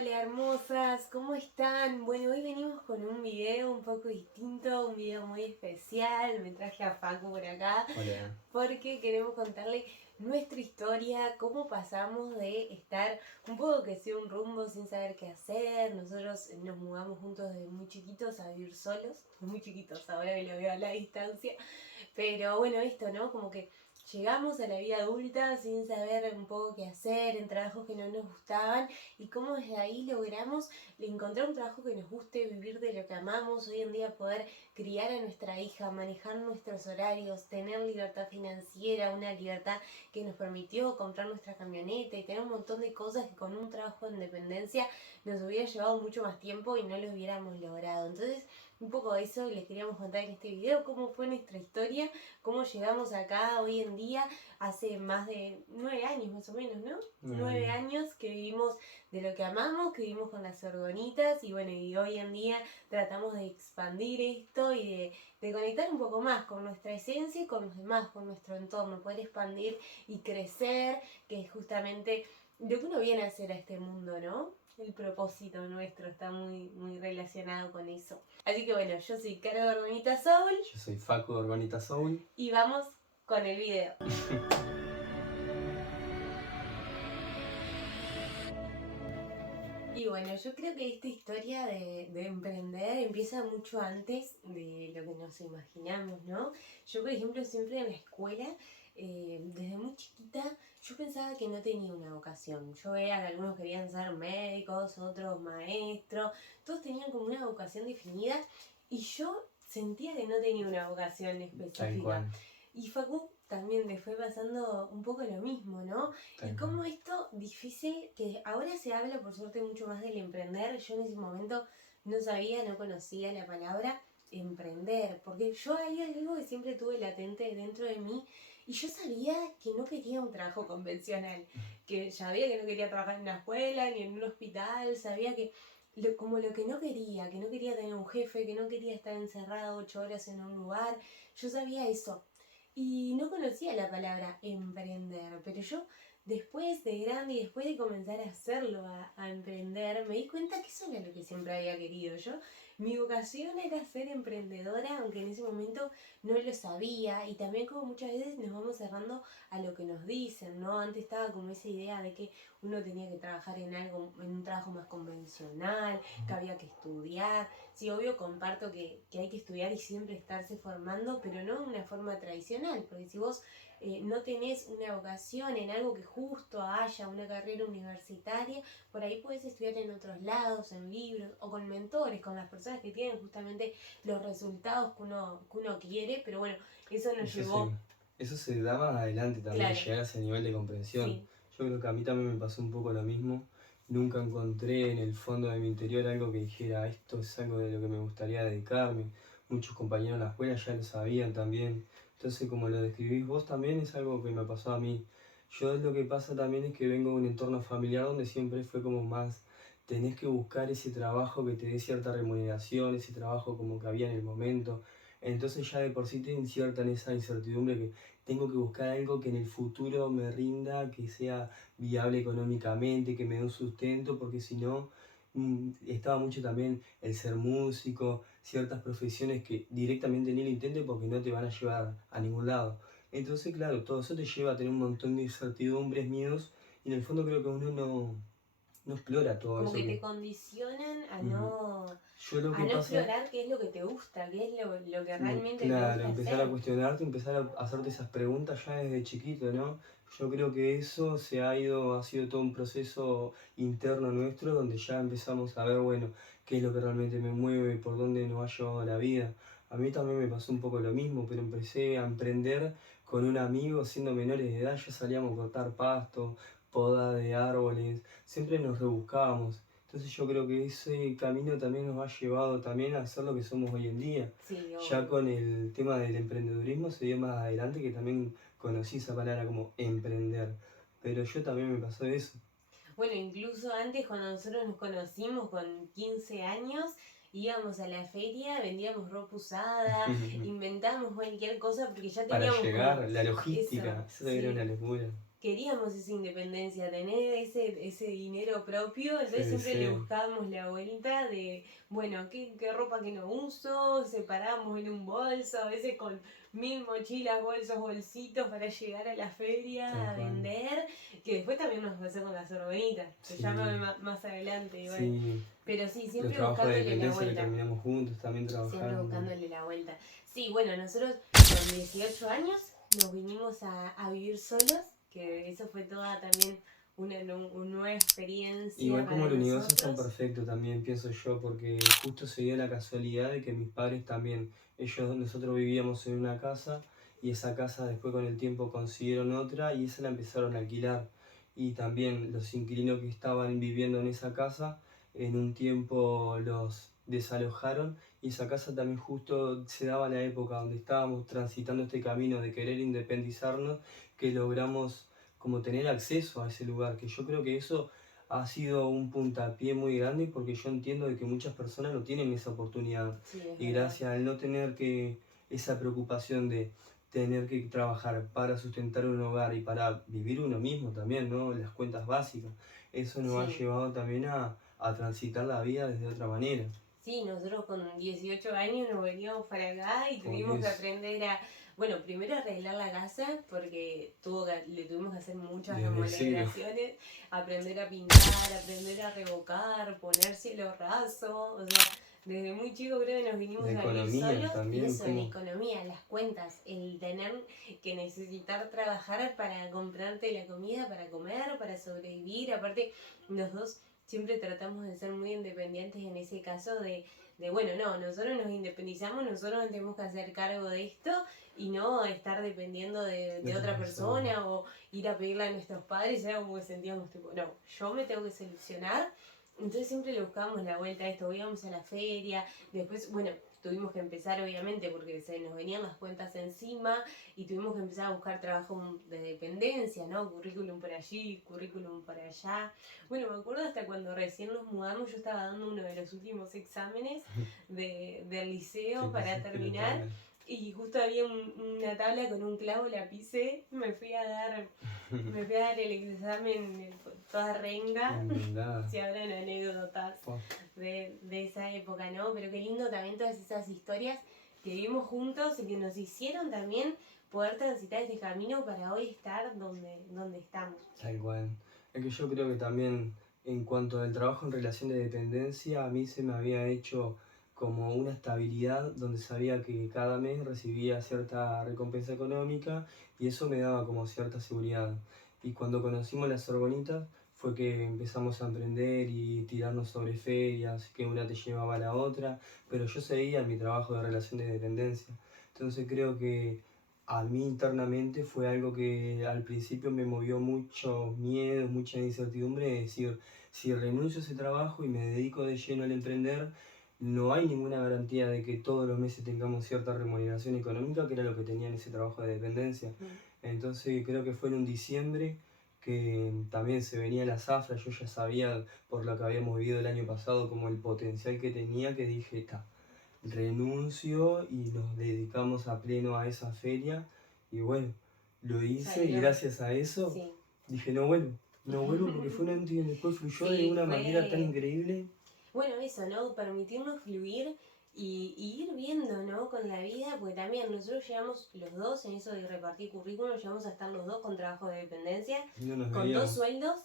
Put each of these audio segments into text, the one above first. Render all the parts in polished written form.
Hola hermosas, ¿cómo están? Bueno, hoy venimos con un video un poco distinto, un video muy especial. Me traje a Facu por acá. Hola. Porque queremos contarle nuestra historia, cómo pasamos de estar un poco que sea un rumbo sin saber qué hacer. Nosotros nos mudamos juntos desde muy chiquitos a vivir solos, muy chiquitos, ahora que lo veo a la distancia. Pero bueno, esto, ¿no? Como que llegamos a la vida adulta sin saber un poco qué hacer, en trabajos que no nos gustaban, y cómo desde ahí logramos encontrar un trabajo que nos guste, vivir de lo que amamos, hoy en día poder criar a nuestra hija, manejar nuestros horarios, tener libertad financiera, una libertad que nos permitió comprar nuestra camioneta y tener un montón de cosas que con un trabajo de independencia nos hubiera llevado mucho más tiempo y no lo hubiéramos logrado. Entonces, un poco de eso les queríamos contar en este video, cómo fue nuestra historia, cómo llegamos acá hoy en día, hace más de 9 años más o menos, ¿no? 9 años que vivimos de lo que amamos, que vivimos con las orgonitas y bueno, y hoy en día tratamos de expandir esto y de conectar un poco más con nuestra esencia y con los demás, con nuestro entorno, poder expandir y crecer, que es justamente lo que uno viene a hacer a este mundo, ¿no? El propósito nuestro está muy relacionado con eso. Así que bueno, yo soy Caro de Orgonita Soul. Yo soy Facu de Orgonita Soul. Y vamos con el video. Y bueno, yo creo que esta historia de emprender empieza mucho antes de lo que nos imaginamos, ¿no? Yo, por ejemplo, siempre en la escuela, desde muy chiquita, yo pensaba que no tenía una vocación. Yo veía que algunos querían ser médicos, otros maestros, todos tenían como una vocación definida y yo sentía que no tenía una vocación específica. Tal cual. Y Facu también le fue pasando un poco lo mismo, ¿no? Y cómo esto difícil, que ahora se habla por suerte mucho más del emprender. Yo en ese momento no sabía, no conocía la palabra emprender, porque yo hay algo que siempre tuve latente dentro de mí y yo sabía que no quería un trabajo convencional, que sabía que no quería trabajar en una escuela ni en un hospital, sabía que como lo que no quería tener un jefe, que no quería estar encerrado 8 horas en un lugar, yo sabía eso. Y no conocía la palabra emprender, pero yo después de grande y después de comenzar a hacerlo, a emprender, me di cuenta que eso era lo que siempre había querido. Mi vocación era ser emprendedora, aunque en ese momento no lo sabía, y también como muchas veces nos vamos cerrando a lo que nos dicen, ¿no? Antes estaba como esa idea de que uno tenía que trabajar en algo, en un trabajo más convencional, que había que estudiar. Sí, obvio comparto que hay que estudiar y siempre estarse formando, pero no de una forma tradicional, porque si vos no tenés una vocación en algo que justo haya una carrera universitaria, por ahí puedes estudiar en otros lados, en libros o con mentores, con las personas que tienen justamente los resultados que uno quiere, pero bueno, eso nos llevó. Eso se da más adelante también, Claro. llegar a ese nivel de comprensión. Sí. Yo creo que a mí también me pasó un poco lo mismo. Nunca encontré en el fondo de mi interior algo que dijera, esto es algo de lo que me gustaría dedicarme. Muchos compañeros en la escuela ya lo sabían también. Entonces, como lo describís vos también, es algo que me pasó a mí. Yo lo que pasa también es que vengo de un entorno familiar donde siempre fue como más, tenés que buscar ese trabajo que te dé cierta remuneración, ese trabajo como que había en el momento. Entonces ya de por sí te inciertan esa incertidumbre que tengo que buscar algo que en el futuro me rinda, que sea viable económicamente, que me dé un sustento, porque si no, estaba mucho también el ser músico, ciertas profesiones que directamente ni lo intentes porque no te van a llevar a ningún lado. Entonces, claro, todo eso te lleva a tener un montón de incertidumbres, miedos, y en el fondo creo que uno no explora todo como eso. Que te condicionan a no pasa, explorar qué es lo que te gusta, qué es lo que realmente te claro, gusta empezar hacer. a cuestionarte, empezar a hacerte esas preguntas ya desde chiquito, ¿no? Yo creo que eso ha sido todo un proceso interno nuestro donde ya empezamos a ver, bueno, qué es lo que realmente me mueve, por dónde nos ha llevado la vida. A mí también me pasó un poco lo mismo, pero empecé a emprender con un amigo siendo menores de edad, ya salíamos a cortar pasto, poda de árboles, siempre nos rebuscábamos. Entonces yo creo que ese camino también nos ha llevado también a ser lo que somos hoy en día. Sí, ya con el tema del emprendedurismo se dio más adelante que también conocí esa palabra como emprender. Pero yo también me pasó eso. Bueno, incluso antes cuando nosotros nos conocimos con 15 años, íbamos a la feria, vendíamos ropa usada, inventábamos cualquier cosa porque ya Para teníamos llegar, como la logística, eso era sí. una locura. queríamos esa independencia, tener ese dinero propio, entonces Sí, siempre le sí. buscábamos la vuelta de, bueno, ¿qué ropa que no uso? Separamos en un bolso, a veces con 1000 mochilas, bolsos, bolsitos para llegar a la feria Tal a cual. vender, que después también nos pasó con las Sorbonitas, que ya Sí, más adelante igual. sí. Pero sí, Los siempre trabajos de buscándole la dependencia que vuelta. terminamos juntos también Siempre trabajando. buscándole la vuelta. Sí, bueno, nosotros con 18 años nos vinimos a vivir solos, que eso fue toda también una nueva experiencia Igual como para el universo es tan nosotros. perfecto también, pienso yo, porque justo se dio la casualidad de que mis padres también, nosotros vivíamos en una casa y esa casa después con el tiempo consiguieron otra y esa la empezaron a alquilar. Y también los inquilinos que estaban viviendo en esa casa, en un tiempo los desalojaron y esa casa también justo se daba la época donde estábamos transitando este camino de querer independizarnos, que logramos como tener acceso a ese lugar, que yo creo que eso ha sido un puntapié muy grande porque yo entiendo de que muchas personas no tienen esa oportunidad Sí, es y verdad. gracias al no tener esa preocupación de tener que trabajar para sustentar un hogar y para vivir uno mismo también, ¿no? Las cuentas básicas, eso nos ha Sí. llevado también a transitar la vida desde otra manera. Sí, nosotros con 18 años nos veníamos para acá y Por tuvimos que eso, aprender bueno, primero arreglar la casa porque le tuvimos que hacer muchas desde cero, remodelaciones, aprender a pintar, aprender a revocar, poner cielo raso, o sea, desde muy chico creo que nos vinimos la a vivir economía solos y también, eso, la como economía, las cuentas, el tener que necesitar trabajar para comprarte la comida, para comer, para sobrevivir, aparte los dos siempre tratamos de ser muy independientes en ese caso bueno, no, nosotros nos independizamos, nosotros nos tenemos que hacer cargo de esto y no estar dependiendo de otra otra persona. persona o ir a pedirle a nuestros padres, era como que sentíamos tipo, no, yo me tengo que solucionar. Entonces siempre le buscábamos la vuelta a esto, íbamos a la feria, después, bueno, tuvimos que empezar obviamente porque se nos venían las cuentas encima y tuvimos que empezar a buscar trabajo de dependencia, ¿no? Currículum por allí, currículum por allá. Bueno, me acuerdo hasta cuando recién nos mudamos, yo estaba dando uno de los últimos exámenes del liceo Que te para hiciste la terminar tabla. y justo había una tabla con un clavo, la pisé, me fui a dar el examen toda renga. Enmendada. Si hablan anécdotas Fua. de esa época, ¿no? Pero qué lindo también todas esas historias que vivimos juntos y que nos hicieron también poder transitar este camino para hoy estar donde estamos. Tal cual. Es que yo creo que también en cuanto al trabajo en relación de dependencia, a mí se me había hecho como una estabilidad donde sabía que cada mes recibía cierta recompensa económica y eso me daba como cierta seguridad. Y cuando conocimos las Sorbonitas fue que empezamos a emprender y tirarnos sobre ferias, que una te llevaba a la otra, pero yo seguía en mi trabajo de relación de dependencia. Entonces creo que a mí internamente fue algo que al principio me movió mucho miedo, mucha incertidumbre de decir, si renuncio a ese trabajo y me dedico de lleno al emprender, no hay ninguna garantía de que todos los meses tengamos cierta remuneración económica, que era lo que tenía en ese trabajo de dependencia. Entonces creo que fue en un diciembre que también se venía la zafra, yo ya sabía por lo que habíamos vivido el año pasado como el potencial que tenía, que dije, está, renuncio y nos dedicamos a pleno a esa feria y bueno, lo hice y Salió, gracias a eso sí. dije no vuelvo porque fue un antes y un después, fluyó de Sí, una manera tan fue. increíble. Bueno, eso, ¿no? Permitirnos fluir y ir viendo, ¿no? Con la vida, porque también nosotros llegamos los dos en eso de repartir currículum, llegamos a estar los dos con trabajo de dependencia, No nos con 2 veíamos sueldos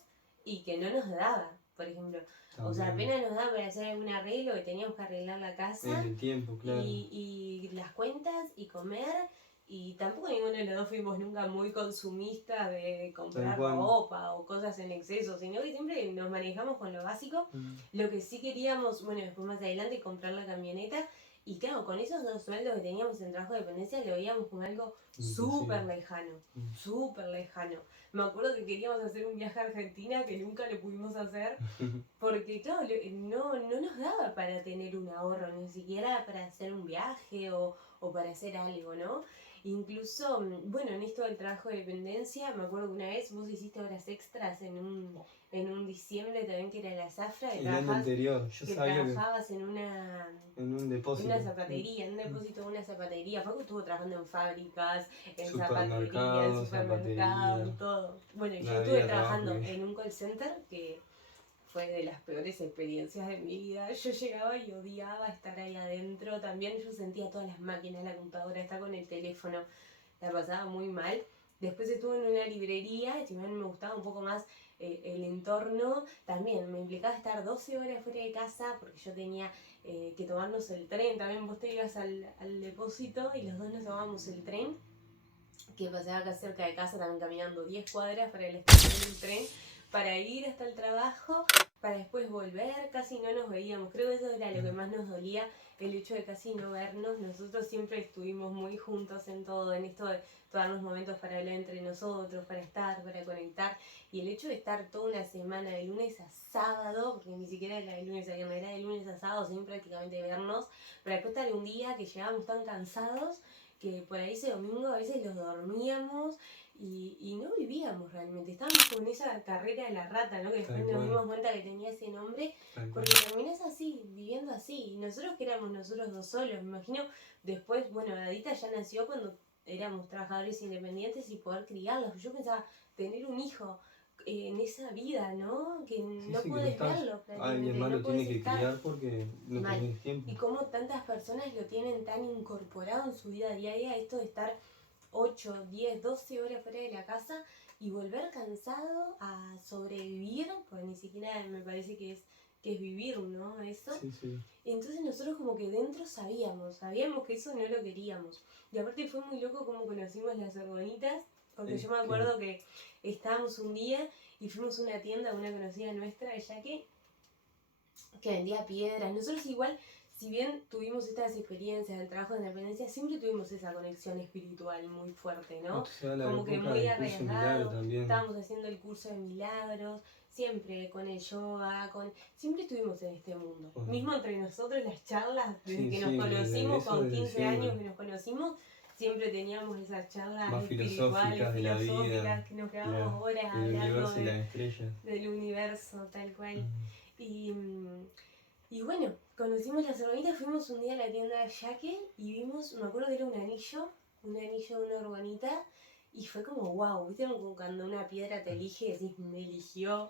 y que no nos daba, por ejemplo. O sea, también apenas nos daba para hacer algún arreglo, que teníamos que arreglar la casa en el tiempo, claro. y las cuentas y comer. Y tampoco ninguno de los dos fuimos nunca muy consumistas de Tal comprar cual. ropa o cosas en exceso, sino que siempre nos manejamos con lo básico. Lo que sí queríamos, bueno, después más adelante, comprar la camioneta. Y claro, con esos 2 sueldos que teníamos en trabajo de dependencia, lo veíamos como algo súper Imposible. lejano, súper lejano. Me acuerdo que queríamos hacer un viaje a Argentina que nunca lo pudimos hacer porque, claro, no nos daba para tener un ahorro, ni siquiera para hacer un viaje o para hacer algo, ¿no? Incluso, bueno, en esto del trabajo de dependencia, me acuerdo que una vez vos hiciste horas extras en un diciembre también, que era la Zafra, El año anterior, yo que sabía que trabajabas en un en una depósito, zapatería, en un depósito de una zapatería. Paco estuvo trabajando en fábricas, en zapatería, en supermercado, supermercado, zapatería, en todo. Bueno, y yo una estuve vida de trabajo trabajando que... en un call center que fue de las peores experiencias de mi vida. Yo llegaba y odiaba estar ahí adentro. También yo sentía todas las máquinas, la computadora, estar con el teléfono. La pasaba muy mal. Después estuve en una librería, y si bien me gustaba un poco más el entorno, también me implicaba estar 12 horas fuera de casa porque yo tenía que tomarnos el tren. También vos te ibas al depósito y los dos nos tomábamos el tren, que pasaba acá cerca de casa, también caminando 10 cuadras para la estación del tren, para ir hasta el trabajo, para después volver. Casi no nos veíamos. Creo que eso era lo que más nos dolía, el hecho de casi no vernos. Nosotros siempre estuvimos muy juntos en todo, en esto de darnos momentos para hablar entre nosotros, para estar, para conectar. Y el hecho de estar toda una semana, de lunes a sábado, porque ni siquiera era de lunes a viernes, era de lunes a sábado, sin prácticamente vernos, para después estar un día que llegábamos tan cansados que por ahí ese domingo a veces los dormíamos y no vivíamos realmente. Estábamos con esa carrera de la rata, ¿no? Que después nos dimos cuenta que tenía ese nombre, porque terminás así, viviendo así. Y nosotros que éramos nosotros dos solos, me imagino. Después, bueno, Adita ya nació cuando éramos trabajadores independientes y poder criarlos. Yo pensaba tener un hijo en esa vida, ¿no? Que no Sí, que no puedes estás, verlo alguien prácticamente, más no lo tiene puedes que estar criar porque no mal. tenés tiempo. Y cómo tantas personas lo tienen tan incorporado en su vida diaria, esto de estar 8, 10, 12 horas fuera de la casa y volver cansado a sobrevivir, porque ni siquiera me parece que es vivir, ¿no? Eso. Sí, sí. Entonces nosotros como que dentro sabíamos que eso no lo queríamos. Y aparte fue muy loco cómo conocimos las orgonitas, porque yo me acuerdo que estábamos un día y fuimos a una tienda de una conocida nuestra, ella que vendía piedras. Nosotros igual, si bien tuvimos estas experiencias del trabajo de independencia, siempre tuvimos esa conexión espiritual muy fuerte, ¿no? Como que muy arriesgado. Estábamos haciendo el curso de milagros, siempre con el yoga, siempre estuvimos en este mundo. Mismo entre nosotros, las charlas, desde que nos conocimos, con 15 años que nos conocimos, siempre teníamos esas charlas más espirituales, filosóficas, que nos quedábamos horas hablando del universo, tal cual. Y bueno, conocimos las orgonitas, fuimos un día a la tienda de Jaque y vimos, me acuerdo que era un anillo de una orgonita, y fue como wow, viste como cuando una piedra te elige y decís, me eligió.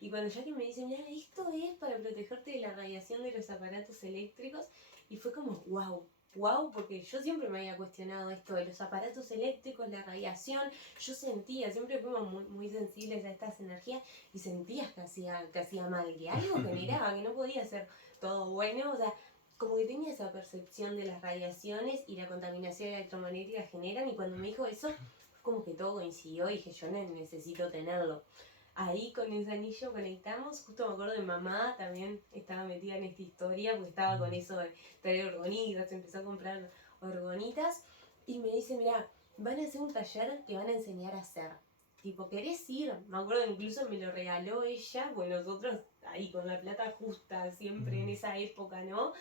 Y cuando Jaque me dice, mira, esto es para protegerte de la radiación de los aparatos eléctricos, y fue como wow, porque yo siempre me había cuestionado esto de los aparatos eléctricos, la radiación. Yo sentía, siempre fuimos muy, muy sensibles a estas energías y sentías que hacía mal, que algo generaba, que no podía ser todo bueno. O sea, como que tenía esa percepción de las radiaciones y la contaminación electromagnética generan, y cuando me dijo eso, como que todo coincidió y dije, yo necesito tenerlo. Ahí con ese anillo conectamos. Justo me acuerdo de mamá, también estaba metida en esta historia, porque estaba con eso de traer orgonitas, empezó a comprar orgonitas, y me dice, mira, van a hacer un taller que van a enseñar a hacer. Tipo, ¿querés ir? Me acuerdo que incluso me lo regaló ella, pues nosotros ahí con la plata justa, siempre en esa época, ¿no?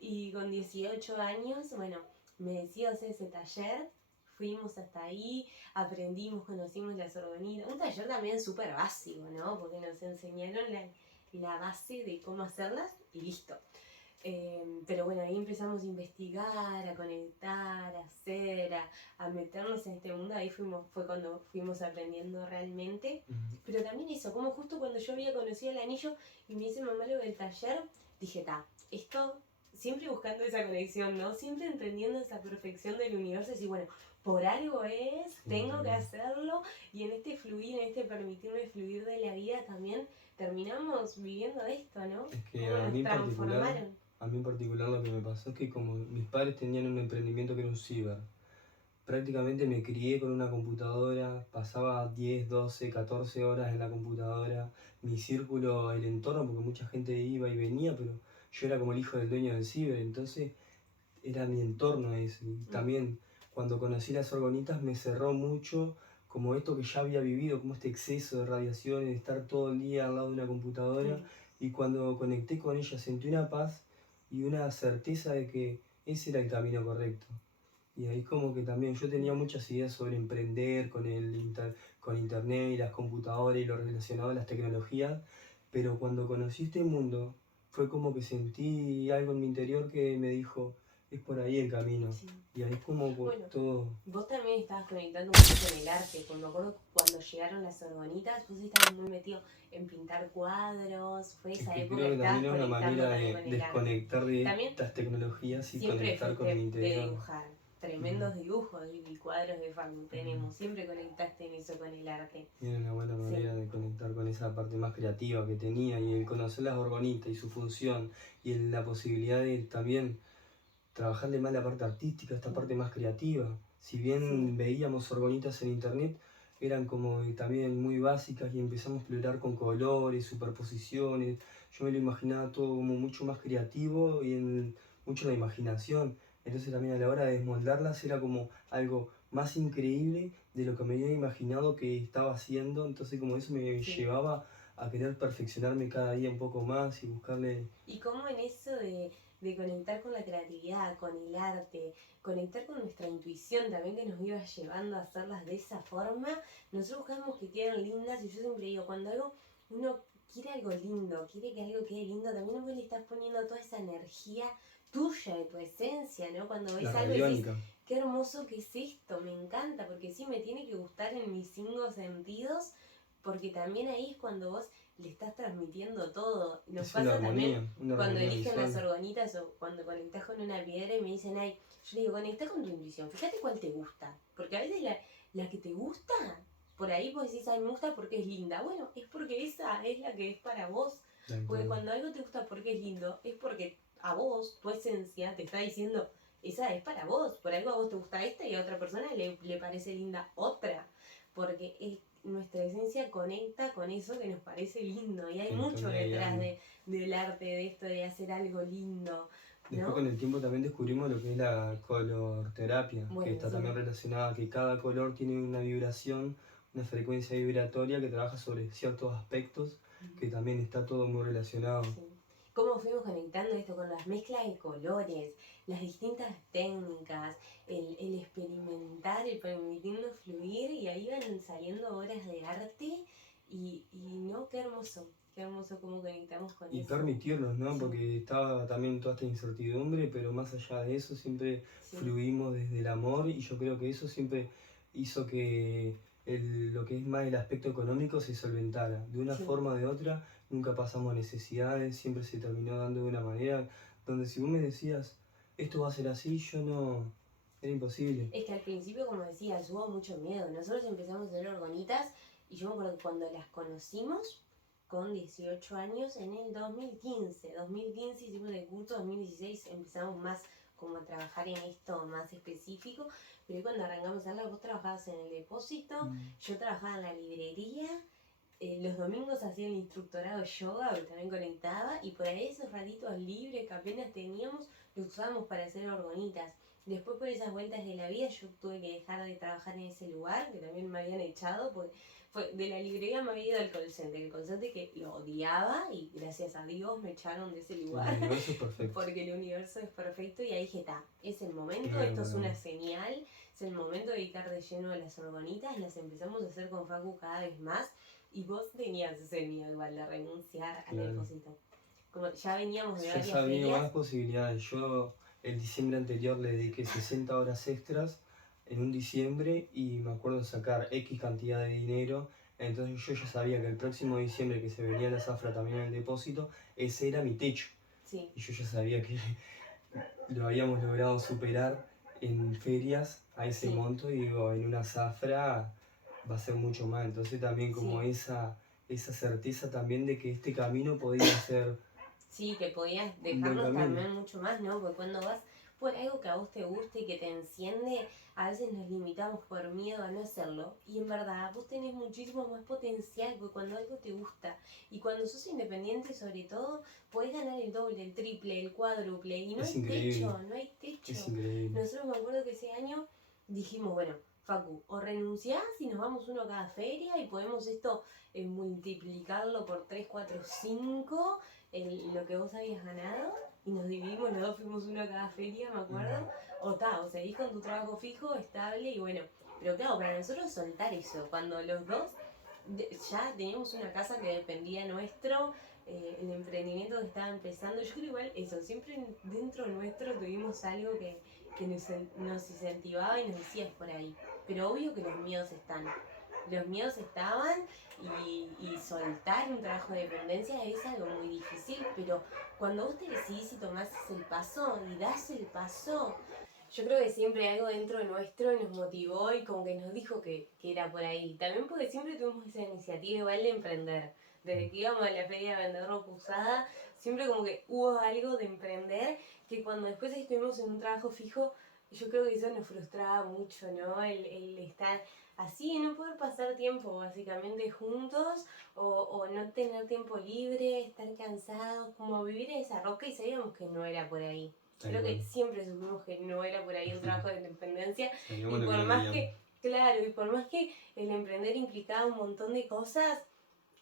Y con 18 años, bueno, me decido hacer ese taller. Fuimos hasta ahí, aprendimos, conocimos las orgonitas. Un taller también súper básico, ¿no? Porque nos enseñaron la base de cómo hacerlas y listo. Pero bueno, ahí empezamos a investigar, a conectar, a hacer, a meternos en este mundo. Ahí fue cuando fuimos aprendiendo realmente. Pero también eso, como justo cuando yo había conocido el anillo y me dice mamá lo del taller, dije, esto, siempre buscando esa conexión, ¿no? Siempre entendiendo esa perfección del universo, y bueno, por algo tengo que hacerlo, y en este fluir, en este permitirme fluir de la vida también, terminamos viviendo esto, ¿no? Es que a mí en particular lo que me pasó es que como mis padres tenían un emprendimiento que era un ciber, prácticamente me crié con una computadora, pasaba 10, 12, 14 horas en la computadora, mi círculo, el entorno, porque mucha gente iba y venía, pero yo era como el hijo del dueño del ciber, entonces era mi entorno ese. Y también cuando conocí las orgonitas me cerró mucho como esto que ya había vivido, como este exceso de radiaciones, de estar todo el día al lado de una computadora, y cuando conecté con ella sentí una paz y una certeza de que ese era el camino correcto. Y ahí como que también yo tenía muchas ideas sobre emprender con internet y las computadoras y lo relacionado a las tecnologías, pero cuando conocí este mundo fue como que sentí algo en mi interior que me dijo, es por ahí el camino. Sí. Y ahí como Bueno, todo... vos también estabas conectando un poco con el arte, porque me acuerdo cuando llegaron las orgonitas, vos estabas muy metido en pintar cuadros, fue Es esa que época creo que que estabas también es una conectando manera también de con el arte. desconectar de También estas tecnologías y siempre conectar con fuiste mi de interior. dibujar, tremendos dibujos y cuadros de Facu tenemos, siempre conectaste en eso con el arte. Y era una buena Sí, manera de conectar con esa parte más creativa que tenía y el conocer las orgonitas y su función y la posibilidad de también trabajarle más la parte artística, esta parte más creativa. Si bien sí, veíamos orgonitas en internet, eran como también muy básicas y empezamos a explorar con colores, superposiciones. Yo me lo imaginaba todo como mucho más creativo y mucho la imaginación. Entonces también a la hora de desmoldarlas era como algo más increíble de lo que me había imaginado que estaba haciendo. Entonces como eso me sí. llevaba a querer perfeccionarme cada día un poco más y buscarle... Y cómo en eso de conectar con la creatividad, con el arte, conectar con nuestra intuición también que nos iba llevando a hacerlas de esa forma, nosotros buscamos que queden lindas y yo siempre digo, cuando uno quiere algo lindo, quiere que algo quede lindo, también vos le estás poniendo toda esa energía tuya, de tu esencia, ¿no? Cuando ves La algo y decís, radiónica. qué hermoso que es esto, me encanta, porque sí, me tiene que gustar en mis 5 sentidos, porque también ahí es cuando vos le estás transmitiendo todo. Nos Es pasa también una cuando armonía eligen las visual. orgonitas o cuando conectás con una piedra y me dicen, ay, yo le digo, conectá con tu intuición, fíjate cuál te gusta. Porque a veces la que te gusta, por ahí vos decís, ay, me gusta porque es linda. Bueno, es porque esa es la que es para vos. Porque cuando algo te gusta porque es lindo, es porque a vos, tu esencia, te está diciendo, esa es para vos. Por algo a vos te gusta esta y a otra persona le parece linda otra. Porque nuestra esencia conecta con eso que nos parece lindo. Y hay mucho detrás del arte, de esto de hacer algo lindo, Después ¿no? con el tiempo también descubrimos lo que es la color terapia, que Bueno, está sí. también relacionada a que cada color tiene una vibración, una frecuencia vibratoria que trabaja sobre ciertos aspectos, que también está todo muy relacionado. Sí. Cómo fuimos conectando esto con las mezclas de colores, las distintas técnicas, el experimentar, el permitirnos fluir, y ahí van saliendo obras de arte y no, qué hermoso cómo conectamos con Y eso. permitirnos, ¿no? Sí, Porque estaba también toda esta incertidumbre, pero más allá de eso siempre sí, fluimos desde el amor y yo creo que eso siempre hizo que lo que es más el aspecto económico se solventara. De una sí. forma o de otra, nunca pasamos necesidades, siempre se terminó dando de una manera donde si vos me decías, esto va a ser así, yo no... Era imposible. Es que al principio, como decías, hubo mucho miedo. Nosotros empezamos a hacer orgonitas y yo me acuerdo que cuando las conocimos, con 18 años, en el 2015. 2015 hicimos el curso, 2016 empezamos más como a trabajar en esto más específico, pero cuando arrancamos a hacerla, vos trabajabas en el depósito, yo trabajaba en la librería, los domingos hacía el instructorado de yoga, que también conectaba, y por ahí esos ratitos libres que apenas teníamos, los usábamos para hacer orgonitas. Después por esas vueltas de la vida yo tuve que dejar de trabajar en ese lugar, que también me habían echado, porque de la librería me había ido al call center que lo odiaba y gracias a Dios me echaron de ese lugar. El universo es perfecto. Porque el universo es perfecto y ahí dije, es el momento, esto es una señal, es el momento de dedicar de lleno a las orgonitas, las empezamos a hacer con Facu cada vez más y vos tenías ese miedo igual de renunciar al depósito. Como ya veníamos de Ya varias sabía ferias. más posibilidades. Yo el diciembre anterior le dediqué 60 horas extras en un diciembre y me acuerdo sacar X cantidad de dinero. Entonces yo ya sabía que el próximo diciembre que se venía la zafra también en el depósito, ese era mi techo. Sí. Y yo ya sabía que lo habíamos logrado superar en ferias a ese monto y digo, en una zafra va a ser mucho más. Entonces también como esa certeza también de que este camino podía ser Sí, que podías un buen dejarnos camino. también mucho más, ¿no? Porque cuando vas por algo que a vos te guste y que te enciende, a veces nos limitamos por miedo a no hacerlo. Y en verdad, vos tenés muchísimo más potencial, porque cuando algo te gusta y cuando sos independiente sobre todo, podés ganar el doble, el triple, el cuádruple. Y no Es hay increíble. techo, no hay techo. Es increíble. Nosotros me acuerdo que ese año dijimos, bueno, Facu, o renunciás y nos vamos uno a cada feria y podemos esto multiplicarlo por 3, 4, 5, lo que vos habías ganado, y nos dividimos, los dos fuimos uno a cada feria, me acuerdo, o seguís con tu trabajo fijo, estable, y bueno, pero claro, para nosotros soltar eso, cuando los dos ya teníamos una casa que dependía nuestro, el emprendimiento que estaba empezando, yo creo igual eso, siempre dentro nuestro tuvimos algo que nos incentivaba y nos decía por ahí. Pero obvio que los miedos están. Los miedos estaban y soltar un trabajo de dependencia es algo muy difícil, pero cuando vos te decidís y tomás el paso y das el paso, yo creo que siempre algo dentro de nuestro nos motivó y como que nos dijo que era por ahí. También porque siempre tuvimos esa iniciativa igual de emprender. Desde que íbamos a la feria a vender ropa usada, siempre como que hubo algo de emprender que cuando después estuvimos en un trabajo fijo, yo creo que eso nos frustraba mucho, ¿no? El estar así y no poder pasar tiempo básicamente juntos o no tener tiempo libre, estar cansados, como vivir en esa roca y sabíamos que no era por ahí. Creo que siempre supimos que no era por ahí un trabajo de independencia y por más que, claro, y por más que el emprender implicaba un montón de cosas,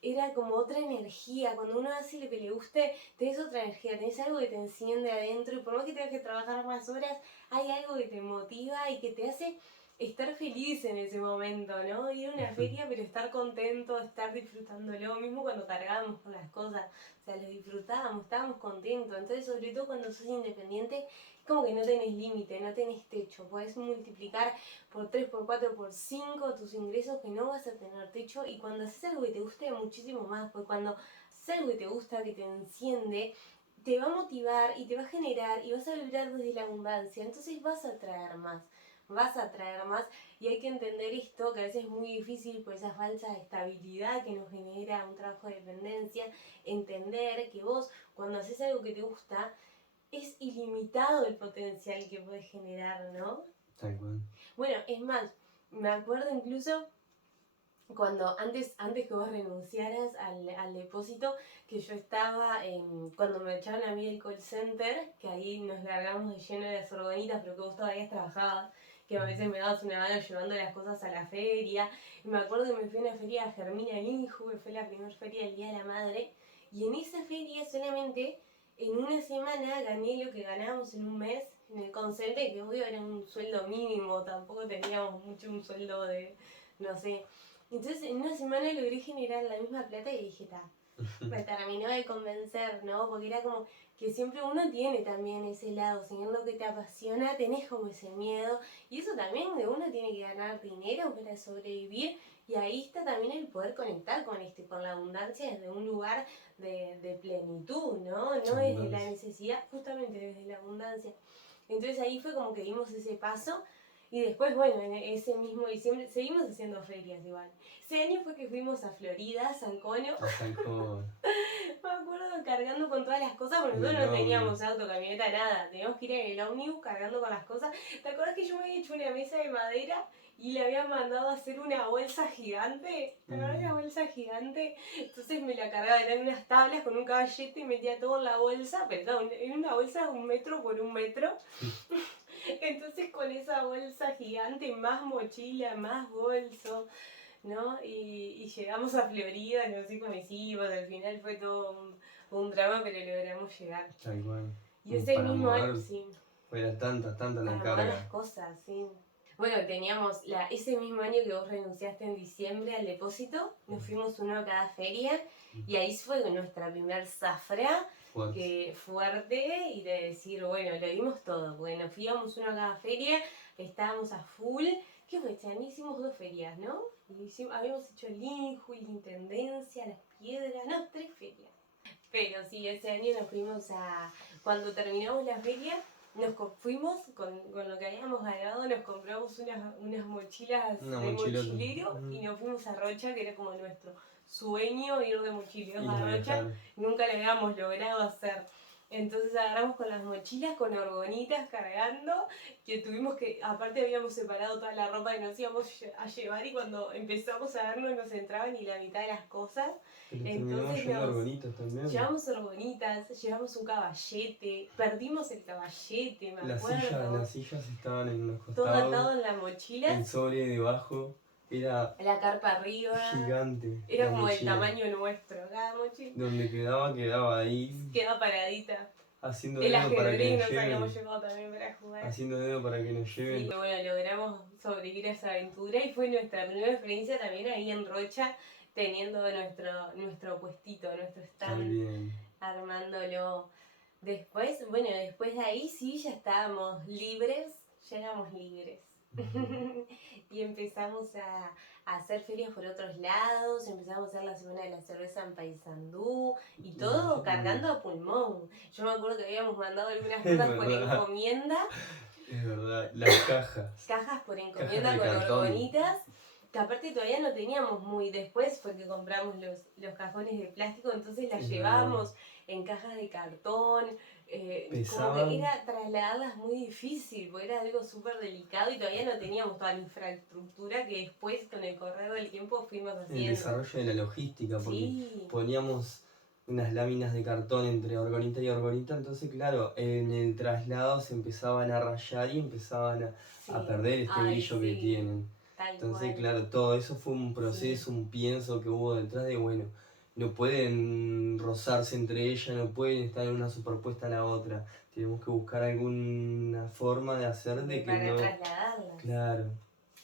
era como otra energía. Cuando uno hace lo que le guste, tenés otra energía, tenés algo que te enciende adentro y por más que tengas que trabajar más horas, hay algo que te motiva y que te hace estar feliz en ese momento, ¿no? Ir a una feria pero estar contento, estar disfrutándolo, mismo cuando cargábamos con las cosas, o sea, lo disfrutábamos, estábamos contentos. Entonces, sobre todo cuando sos independiente, es como que no tenés límite, no tenés techo, podés multiplicar por 3, por 4, por 5 tus ingresos que no vas a tener techo, y cuando haces algo que te guste muchísimo más, porque cuando haces algo que te gusta, que te enciende, te va a motivar y te va a generar y vas a vibrar desde la abundancia, entonces vas a traer más. Vas a traer más y hay que entender esto, que a veces es muy difícil por esa falsa estabilidad que nos genera un trabajo de dependencia, entender que vos cuando haces algo que te gusta es ilimitado el potencial que puedes generar, ¿no? Tal cual. Bueno, es más, me acuerdo incluso cuando antes que vos renunciaras al depósito, que yo estaba, cuando me echaron a mí del call center, que ahí nos largamos de lleno de las orgonitas, pero que vos todavía trabajabas, que a veces me dabas una mano llevando las cosas a la feria. Y me acuerdo que me fui a una feria a Germina Linju, que fue la primera feria del Día de la Madre, y en esa feria solamente en una semana gané lo que ganábamos en un mes en el call center, que obvio era un sueldo mínimo, tampoco teníamos mucho un sueldo de, no sé. Entonces en una semana logré generar la misma plata y dije, me terminó de convencer, ¿no? Porque era como que siempre uno tiene también ese lado, si es lo que te apasiona, tenés como ese miedo, y eso también de uno tiene que ganar dinero para sobrevivir, y ahí está también el poder conectar con la abundancia desde un lugar de plenitud, ¿no? No desde la necesidad, justamente desde la abundancia. Entonces ahí fue como que dimos ese paso. Y después, bueno, en ese mismo diciembre, seguimos haciendo ferias igual. Ese año fue que fuimos a Florida, a San Cono. A San Cono. Me acuerdo cargando con todas las cosas, porque nosotros no teníamos auto, camioneta, nada. Teníamos que ir en el ómnibus cargando con las cosas. ¿Te acuerdas que yo me había hecho una mesa de madera y le había mandado a hacer una bolsa gigante? ¿Te acuerdas de la bolsa gigante? Entonces me la cargaba, eran unas tablas con un caballete y metía todo en la bolsa, pero claro, en una bolsa de 1 metro por 1 metro. Entonces con esa bolsa gigante, más mochila, más bolso, ¿no? Y llegamos a Florida, no sé cómo hicimos, al final fue todo un drama, pero logramos llegar. Tal cual. Y ese mismo año, sí. Era tanta la carga. Para las cosas, sí. Bueno, teníamos ese mismo año que vos renunciaste en diciembre al depósito, nos fuimos uno a cada feria y ahí fue nuestra primer zafra. Que fuerte, y de decir, bueno, lo dimos todo, porque nos fuimos uno a cada feria, estábamos a full. ¿Qué fue? Este año hicimos 2 ferias, ¿no? Habíamos hecho el Linju, la Intendencia, Las Piedras, no, 3 ferias. Pero sí, ese año nos fuimos cuando terminamos la feria, fuimos con lo que habíamos ganado, nos compramos unas mochilas de mochilero y nos fuimos a Rocha, que era como nuestro sueño ir de mochileros a Rocha. Nunca lo habíamos logrado hacer. Entonces agarramos con las mochilas, con orgonitas cargando, que tuvimos que, aparte habíamos separado toda la ropa que nos íbamos a llevar y cuando empezamos a ver no nos entraba ni la mitad de las cosas. Pero terminamos Entonces yendo Argonitas también. llevamos orgonitas, llevamos un caballete, perdimos el caballete, me Las acuerdo. sillas estaban en los Todo costados. atado en la mochila. El sobre debajo. Era la carpa arriba. Gigante. Era como el tamaño nuestro, cada mochila. Donde quedaba ahí. Quedaba paradita. Haciendo el dedo para que ajedrez nos habíamos lleven. llevado también para jugar. Haciendo dedo para que nos lleven. Sí, bueno, logramos sobrevivir a esa aventura y fue nuestra primera experiencia también ahí en Rocha, teniendo nuestro puestito, nuestro stand, También. armándolo. Después de ahí sí ya estábamos libres, ya éramos libres. Y empezamos a hacer ferias por otros lados, empezamos a hacer la Semana de la Cerveza en Paysandú y todo cargando a pulmón. Yo me acuerdo que habíamos mandado algunas cosas por encomienda. Es verdad, las cajas. Cajas por encomienda con orgonitas, que aparte todavía no teníamos muy. Después fue que compramos los cajones de plástico, entonces las llevábamos en cajas de cartón. Como que era trasladarlas muy difícil, porque era algo súper delicado y todavía no teníamos toda la infraestructura que después con el correr del tiempo fuimos haciendo. El desarrollo de la logística, porque sí. Poníamos unas láminas de cartón entre orgonita y orgonita, entonces claro, en el traslado se empezaban a rayar y empezaban a perder este brillo que tienen. Entonces claro, todo eso fue un proceso, un pienso que hubo detrás de, bueno, no pueden rozarse entre ellas, no pueden estar en una superpuesta a la otra. Tenemos que buscar alguna forma de hacer de que para trasladarlas. Claro.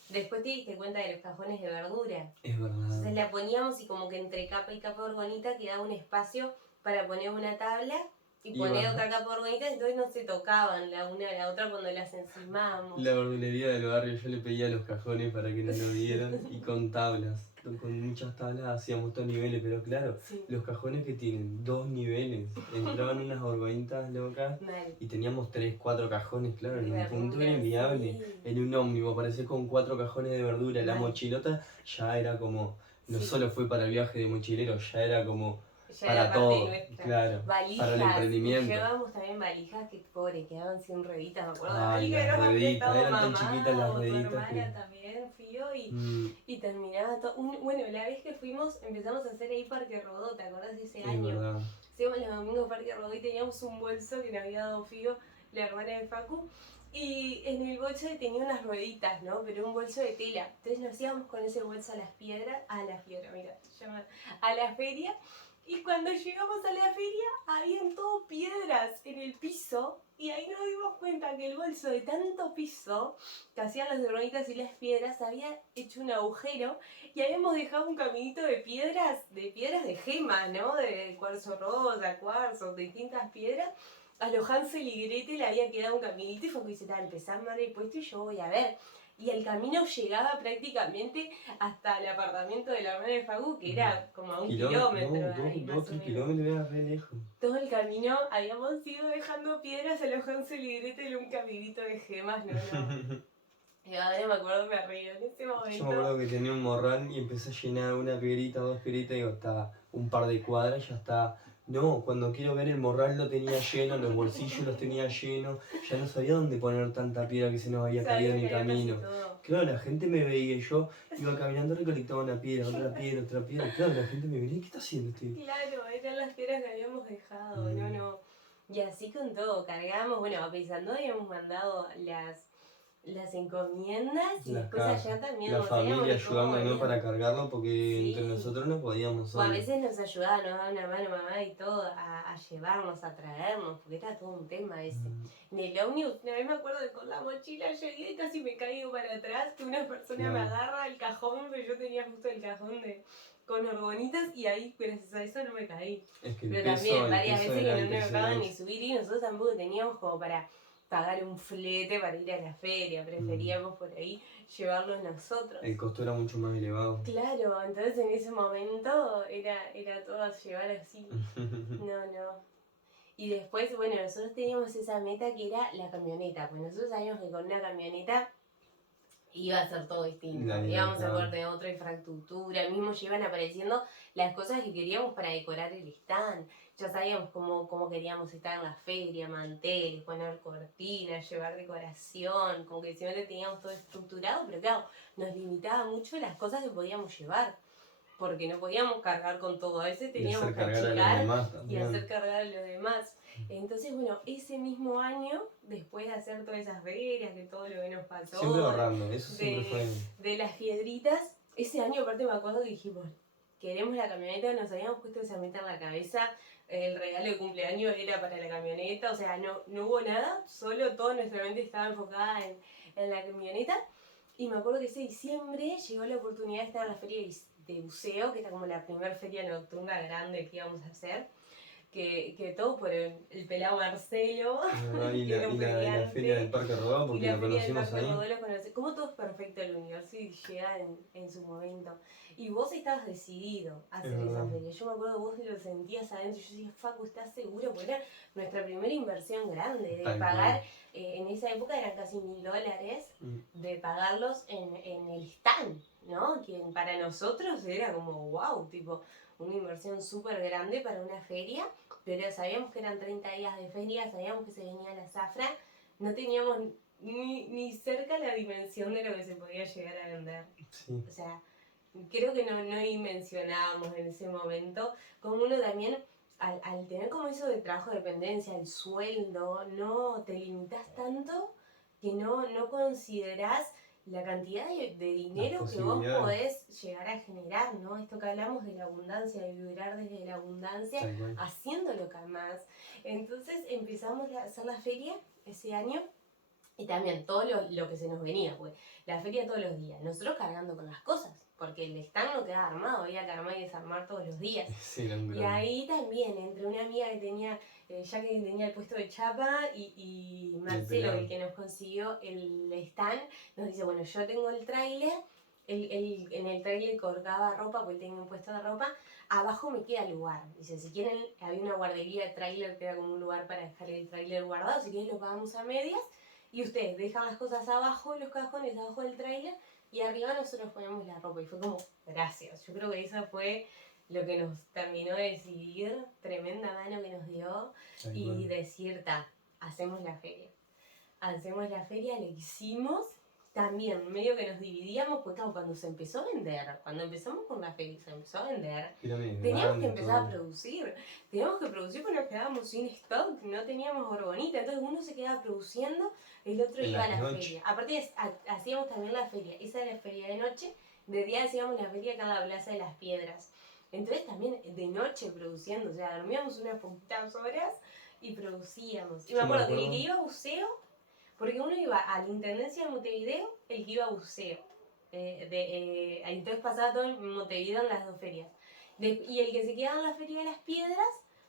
Después te diste cuenta de los cajones de verdura. Es verdad. Entonces la poníamos y como que entre capa y capa de orgonita quedaba un espacio para poner una tabla y poner otra capa de orgonita, entonces no se tocaban la una a la otra cuando las encimábamos. La verdulería del barrio, yo le pedía los cajones para que nos lo dieran y con tablas. Con muchas tablas hacíamos dos niveles, pero claro, los cajones que tienen 2 niveles, entraban unas orgonitas locas y teníamos 3, 4 cajones, claro, en un punto era inviable. En un ómnibus aparecer con 4 cajones de verdura, la mochilota ya era como, no solo fue para el viaje de mochilero, ya era como ya para era todo, nuestra. claro, valijas, para el emprendimiento. Llevábamos también valijas que pobre, quedaban sin rueditas, me acuerdo. Ay, las rueditas, eran tan chiquitas las rueditas. Tu hermana también, Fío, y terminaba todo. Bueno, la vez que fuimos empezamos a hacer ahí Parque Rodó, ¿te acordás de ese año? Verdad. Hacíamos los domingos Parque Rodó y teníamos un bolso que nos había dado Fío, la hermana de Facu. Y en el bolso tenía unas rueditas, ¿no? Pero un bolso de tela. Entonces nos íbamos con ese bolso a la feria. Y cuando llegamos a la feria, habían todo piedras en el piso. Y ahí nos dimos cuenta que el bolso de tanto piso, que hacían las orgonitas y las piedras, había hecho un agujero. Y habíamos dejado un caminito de piedras de gema, ¿no? De cuarzo rosa, cuarzo, de distintas piedras. A los Hansel y Gretel le había quedado un caminito y fue que dice, empezar mal el puesto y yo voy a ver. Y el camino llegaba prácticamente hasta el apartamento de la hermana de Facu, que era como a 1 kilómetro. No, 2 kilómetros era re lejos. Todo el camino habíamos ido dejando piedras a los Hansel y Gretel, un caminito de gemas, no. Y ahora me acuerdo, me río en ese momento. Yo me acuerdo que tenía un morral y empecé a llenar una piedrita, 2 piedritas, y digo, estaba un par de cuadras y ya está. No, cuando quiero ver el morral lo tenía lleno, los bolsillos los tenía llenos, ya no sabía dónde poner tanta piedra que se nos había caído en el camino. Claro, la gente me veía y yo iba caminando, recolectaba una piedra, otra piedra. Claro, la gente me veía, ¿qué está haciendo este? Claro, eran las piedras que habíamos dejado, no. Y así con todo, cargamos, a Paysandú habíamos mandado las encomiendas y después allá también la familia ayudándonos para cargarlo porque entre nosotros no podíamos solos. O a veces nos ayudaba, nos daba una mano mamá y todo a llevarnos, a traernos, porque era todo un tema ese. En el ómnibus, una vez me acuerdo que con la mochila llegué y casi me caigo para atrás, que una persona me agarra el cajón, pero yo tenía justo el cajón con orgonitas y ahí gracias a eso no me caí. Es que pero también varias veces que no me dejaban ni subir y nosotros tampoco teníamos como para pagar un flete para ir a la feria, preferíamos por ahí llevarlos nosotros. El costo era mucho más elevado. Claro, entonces en ese momento era todo a llevar así. No. Y después, nosotros teníamos esa meta que era la camioneta, pues nosotros sabíamos que con una camioneta iba a ser todo distinto. La Íbamos a libertad. poder tener otra infraestructura, mismo ya iban apareciendo las cosas que queríamos para decorar el stand. Ya sabíamos cómo queríamos estar en la feria, manteles, poner cortinas, llevar decoración, como que siempre teníamos todo estructurado, pero claro, nos limitaba mucho las cosas que podíamos llevar, porque no podíamos cargar con todo, a veces Y hacer teníamos que cargar a los achicar demás y también. hacer cargar a los demás. Entonces, bueno, ese mismo año, después de hacer todas esas ferias, de todo lo que nos pasó, Siempre ahorrando, eso siempre fue. de las piedritas, ese año aparte me acuerdo que dijimos, queremos la camioneta, nos habíamos puesto esa meta en la cabeza, el regalo de cumpleaños era para la camioneta, o sea, no hubo nada, solo toda nuestra mente estaba enfocada en la camioneta. Y me acuerdo que ese diciembre llegó la oportunidad de estar en la feria de buceo, que era como la primera feria nocturna grande que íbamos a hacer. Que todo por el pelado Marcelo, Y que era un la feria del peleante. Parque Rodó, Y porque la lo feria del conocimos Parque ahí. Rodó lo conocí. Como todo es perfecto el universo y llega en su momento. Y vos estabas decidido a hacer esa feria. Yo me acuerdo, vos lo sentías adentro. Yo decía, Facu, ¿estás seguro? Porque era nuestra primera inversión grande. De Tal pagar, cual. en esa época eran casi $1000, de pagarlos en el stand, ¿no? Que para nosotros era como, wow, tipo, una inversión súper grande para una feria. Pero sabíamos que eran 30 días de feria, sabíamos que se venía la zafra, no teníamos ni cerca la dimensión de lo que se podía llegar a vender. Sí. O sea, creo que no dimensionábamos en ese momento, como uno también, al tener como eso de trabajo de dependencia, el sueldo, no te limitas tanto que no considerás la cantidad de dinero que vos podés llegar a generar, ¿no? Esto que hablamos de la abundancia, de vibrar desde la abundancia, haciéndolo más. Entonces empezamos a hacer la feria ese año y también todo lo que se nos venía, pues la feria todos los días, nosotros cargando con las cosas, porque el stand no quedaba armado, había que armar y desarmar todos los días. Sí, y ahí también, entre una amiga que tenía, ya que tenía el puesto de chapa, y Marcelo, el que nos consiguió el stand, nos dice, bueno, yo tengo el tráiler, en el tráiler colgaba ropa, porque él tenía un puesto de ropa, abajo me queda lugar. Dice, si quieren, había una guardería de tráiler que era como un lugar para dejar el tráiler guardado, si quieren lo pagamos a medias, y ustedes dejan las cosas abajo, los cajones abajo del tráiler, y arriba nosotros ponemos la ropa. Y fue como, gracias. Yo creo que eso fue lo que nos terminó de decidir, tremenda mano que nos dio, y decir, hacemos la feria. Hacemos la feria, le hicimos. También medio que nos dividíamos, pues claro, cuando se empezó a vender, cuando empezamos con la feria, se empezó a vender, teníamos que empezar a producir. Teníamos que producir porque nos quedábamos sin stock, no teníamos orgonita, entonces uno se quedaba produciendo, el otro iba a la feria. Aparte hacíamos también la feria, esa era la feria de noche, de día hacíamos la feria acá en la Plaza de las Piedras. Entonces también de noche produciendo, o sea, dormíamos unas poquitas horas y producíamos. Y me acuerdo que el que iba a buceo, porque uno iba a la Intendencia de Montevideo, el que iba a buceo. Entonces pasaba todo en Montevideo en las dos ferias. Y el que se quedaba en la Feria de las Piedras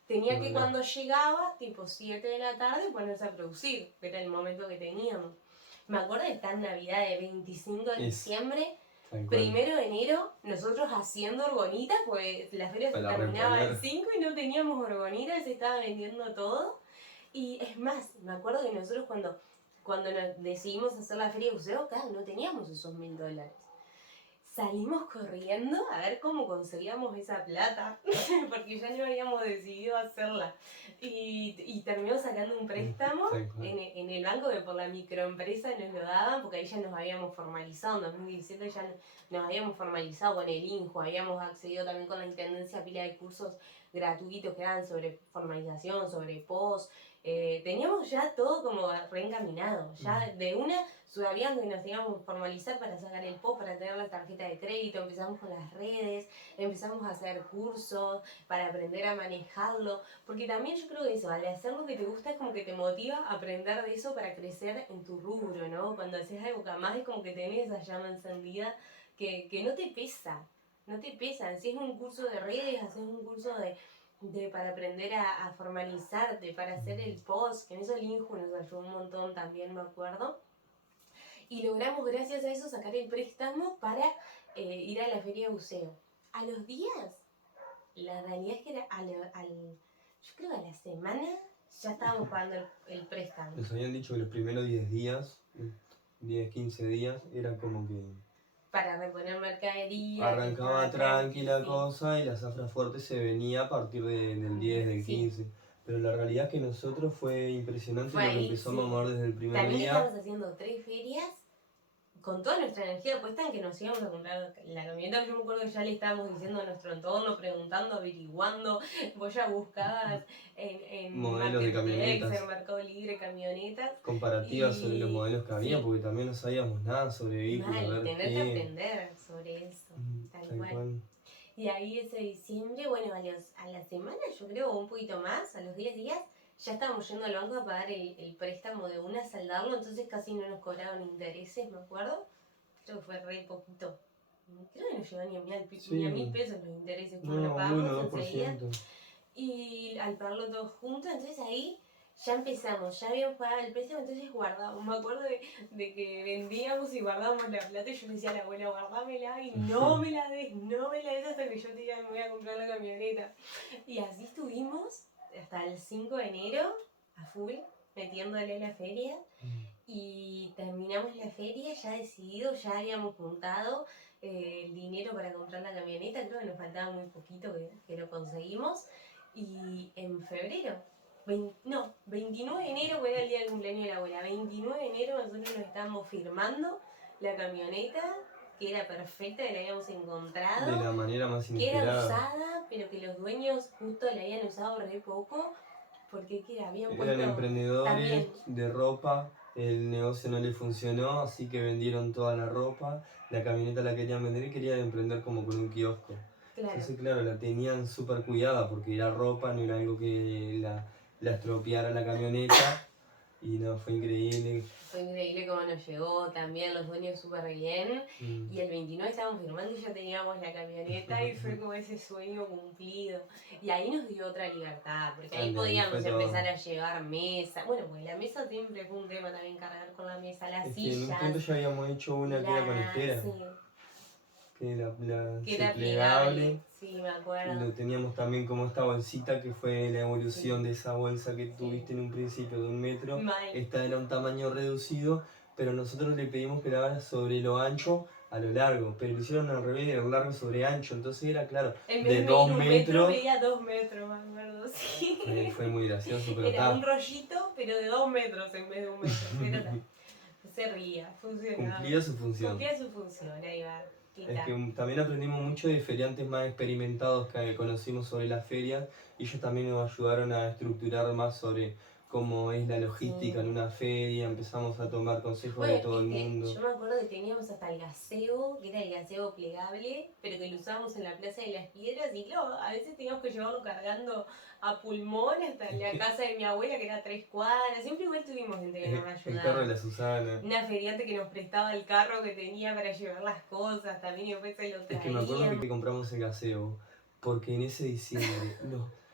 tenía que cuando llegaba, tipo 7 de la tarde, ponerse a producir. Era el momento que teníamos. Me acuerdo de estar en Navidad de 25 de diciembre, 1 de enero, nosotros haciendo orgonitas, pues la feria se terminaba el 5 y no teníamos orgonitas, se estaba vendiendo todo. Y es más, me acuerdo que nosotros cuando nos decidimos hacer la feria de buceo, claro, no teníamos esos $1000. Salimos corriendo a ver cómo conseguíamos esa plata, porque ya no habíamos decidido hacerla. Y terminamos sacando un préstamo en el banco, que por la microempresa nos lo daban, porque ahí ya nos habíamos formalizado, en 2017 ya nos habíamos formalizado con el INJU, habíamos accedido también con la Intendencia a pila de cursos gratuitos que eran sobre formalización, sobre post. Teníamos ya todo como reencaminado, ya de una sabíamos que nos teníamos que formalizar para sacar el post, para tener la tarjeta de crédito, empezamos con las redes, empezamos a hacer cursos para aprender a manejarlo, porque también yo creo que eso, al hacer lo que te gusta es como que te motiva a aprender de eso para crecer en tu rubro, ¿no? Cuando haces algo que más es como que tenés esa llama encendida que no te pesa, no te pesa. Si es un curso de redes, haces un curso para aprender a formalizarte, para hacer el post, que en eso el INJU nos ayudó un montón también, me acuerdo. Y logramos, gracias a eso, sacar el préstamo para ir a la feria de buceo. A los días, la realidad es que era yo creo que a la semana ya estábamos pagando el préstamo. Nos habían dicho que los primeros 10 días 10, 15 días, era como que Para reponer mercadería. arrancaba tranquila sí. cosa y la zafra fuerte se venía a partir del 10, del Sí. 15. Pero la realidad es que nosotros fue impresionante lo que ahí, empezamos sí. a mover desde el primer También día. estamos haciendo 3 ferias con toda nuestra energía puesta en que nos íbamos a comprar la camioneta. Yo me acuerdo que ya le estábamos diciendo a nuestro entorno, preguntando, averiguando. Vos ya buscabas en Modelos de Marketplace, camionetas, en Mercado Libre, camionetas. comparativas sobre los modelos que había, Sí, porque también no sabíamos nada sobre vehículos, a mal, ver tener que qué. aprender sobre eso, tal Tal cual. cual. Y ahí ese diciembre, bueno, a la semana, yo creo, un poquito más, a los 10 días, ya estábamos yendo al banco a pagar el préstamo de una, a saldarlo, entonces casi no nos cobraban intereses, me acuerdo. Creo que fue re poquito. Creo que no llegó ni a 1.000 pesos los intereses, como lo No, pagamos 1 o 2%. enseguida. Y al pagarlo todo junto, entonces ahí ya empezamos, ya habíamos pagado el préstamo, entonces guardamos. Me acuerdo de que vendíamos y guardábamos la plata y yo le decía a la abuela, guardámela y no me la des hasta que yo te diga me voy a comprar la camioneta. Y así estuvimos hasta el 5 de enero a full, metiéndole a la feria. Y terminamos la feria ya decidido, ya habíamos juntado el dinero para comprar la camioneta, creo que nos faltaba muy poquito que lo conseguimos. Y en febrero, 29 de enero, que era el día del cumpleaños de la abuela, 29 de enero nosotros nos estábamos firmando la camioneta, que era perfecta, que la habíamos encontrado. De la manera más que era inesperada. usada, pero que los dueños justo la habían usado re poco, porque habían puesto... Eran emprendedores también, de ropa, el negocio no le funcionó, así que vendieron toda la ropa, la camioneta la querían vender y querían emprender como con un kiosco. claro. Entonces, claro, la tenían súper cuidada porque era ropa, no era algo que la estropeara la camioneta. Y no, fue increíble. Fue increíble cómo nos llegó también, los dueños súper bien. Y el 29 estábamos firmando y ya teníamos la camioneta y fue como ese sueño cumplido. Y ahí nos dio otra libertad, porque ahí podíamos empezar a llevar mesa. Bueno, pues la mesa siempre fue un tema también, cargar con la mesa, las sillas. En un punto ya habíamos hecho una que era con estera. Sí. Que que era plegable. Sí, me acuerdo. Y lo teníamos también como esta bolsita que fue la evolución de esa bolsa que tuviste en un principio de 1 metro. Esta era un tamaño reducido, pero nosotros le pedimos que la haga sobre lo ancho a lo largo, pero lo hicieron al revés, de largo sobre ancho, entonces era claro, en vez de 2 metros. Veía 2 metros, me acuerdo, sí. Fue muy gracioso, pero era un rollito, pero de 2 metros en vez de 1 metro. Se ría, funcionaba. Cumplía su función. Ahí va. Es que también aprendimos mucho de feriantes más experimentados que conocimos sobre las ferias y ellos también nos ayudaron a estructurar más sobre cómo es la logística en una feria, empezamos a tomar consejos de todo el mundo. Yo me acuerdo que teníamos hasta el gazebo, que era el gazebo plegable, pero que lo usábamos en la Plaza de las Piedras y claro, a veces teníamos que llevarlo cargando a pulmón hasta la casa de mi abuela, que era 3 cuadras. Siempre igual tuvimos gente que nos ayudaba. El carro de la Susana. Una feriante que nos prestaba el carro que tenía para llevar las cosas también y después se lo traía. Es que me acuerdo que compramos el gazebo, porque en ese diciembre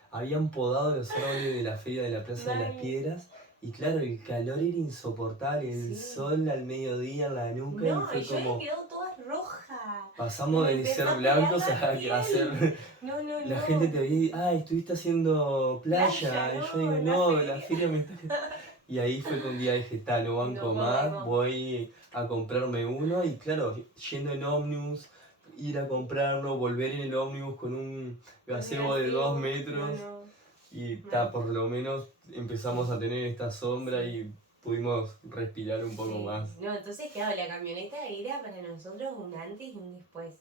habían podado los árboles de la feria de la Plaza de las Piedras. Y claro, el calor era insoportable, el sol al mediodía en la nuca y fue como... quedó toda roja. Pasamos de ser blancos a ser... La gente te veía, estuviste haciendo playa. Y yo digo, no, la feria me está... Y ahí fue que un día dije, no banco más, voy a comprarme uno. Y claro, yendo en ómnibus, ir a comprarlo, volver en el ómnibus con un gazebo de 2 metros. Y por lo menos empezamos a tener esta sombra y pudimos respirar un poco más. No, entonces claro, la camioneta era para nosotros un antes y un después.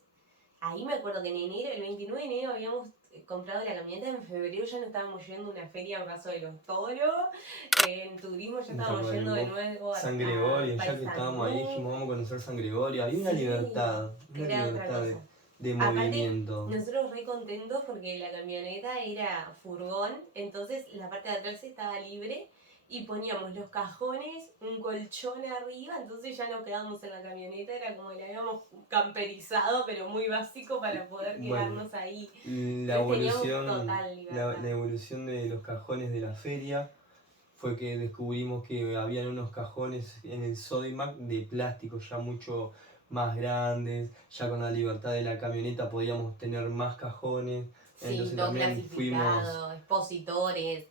Ahí me acuerdo que en enero, el 29 de enero habíamos comprado la camioneta, en febrero ya no estábamos yendo a una feria en Paso de los Toros, en turismo ya estábamos yendo de nuevo a San Gregorio, ya que estábamos ahí dijimos vamos a conocer San Gregorio, había una libertad de movimiento. Aparte, nosotros re contentos porque la camioneta era furgón, entonces la parte de atrás estaba libre y poníamos los cajones, un colchón arriba, entonces ya no quedábamos en la camioneta, era como que la habíamos camperizado, pero muy básico para poder quedarnos ahí. La evolución de los cajones de la feria fue que descubrimos que habían unos cajones en el Sodimac de plástico ya mucho más grandes, ya con la libertad de la camioneta podíamos tener más cajones. Sí, entonces también fuimos expositores,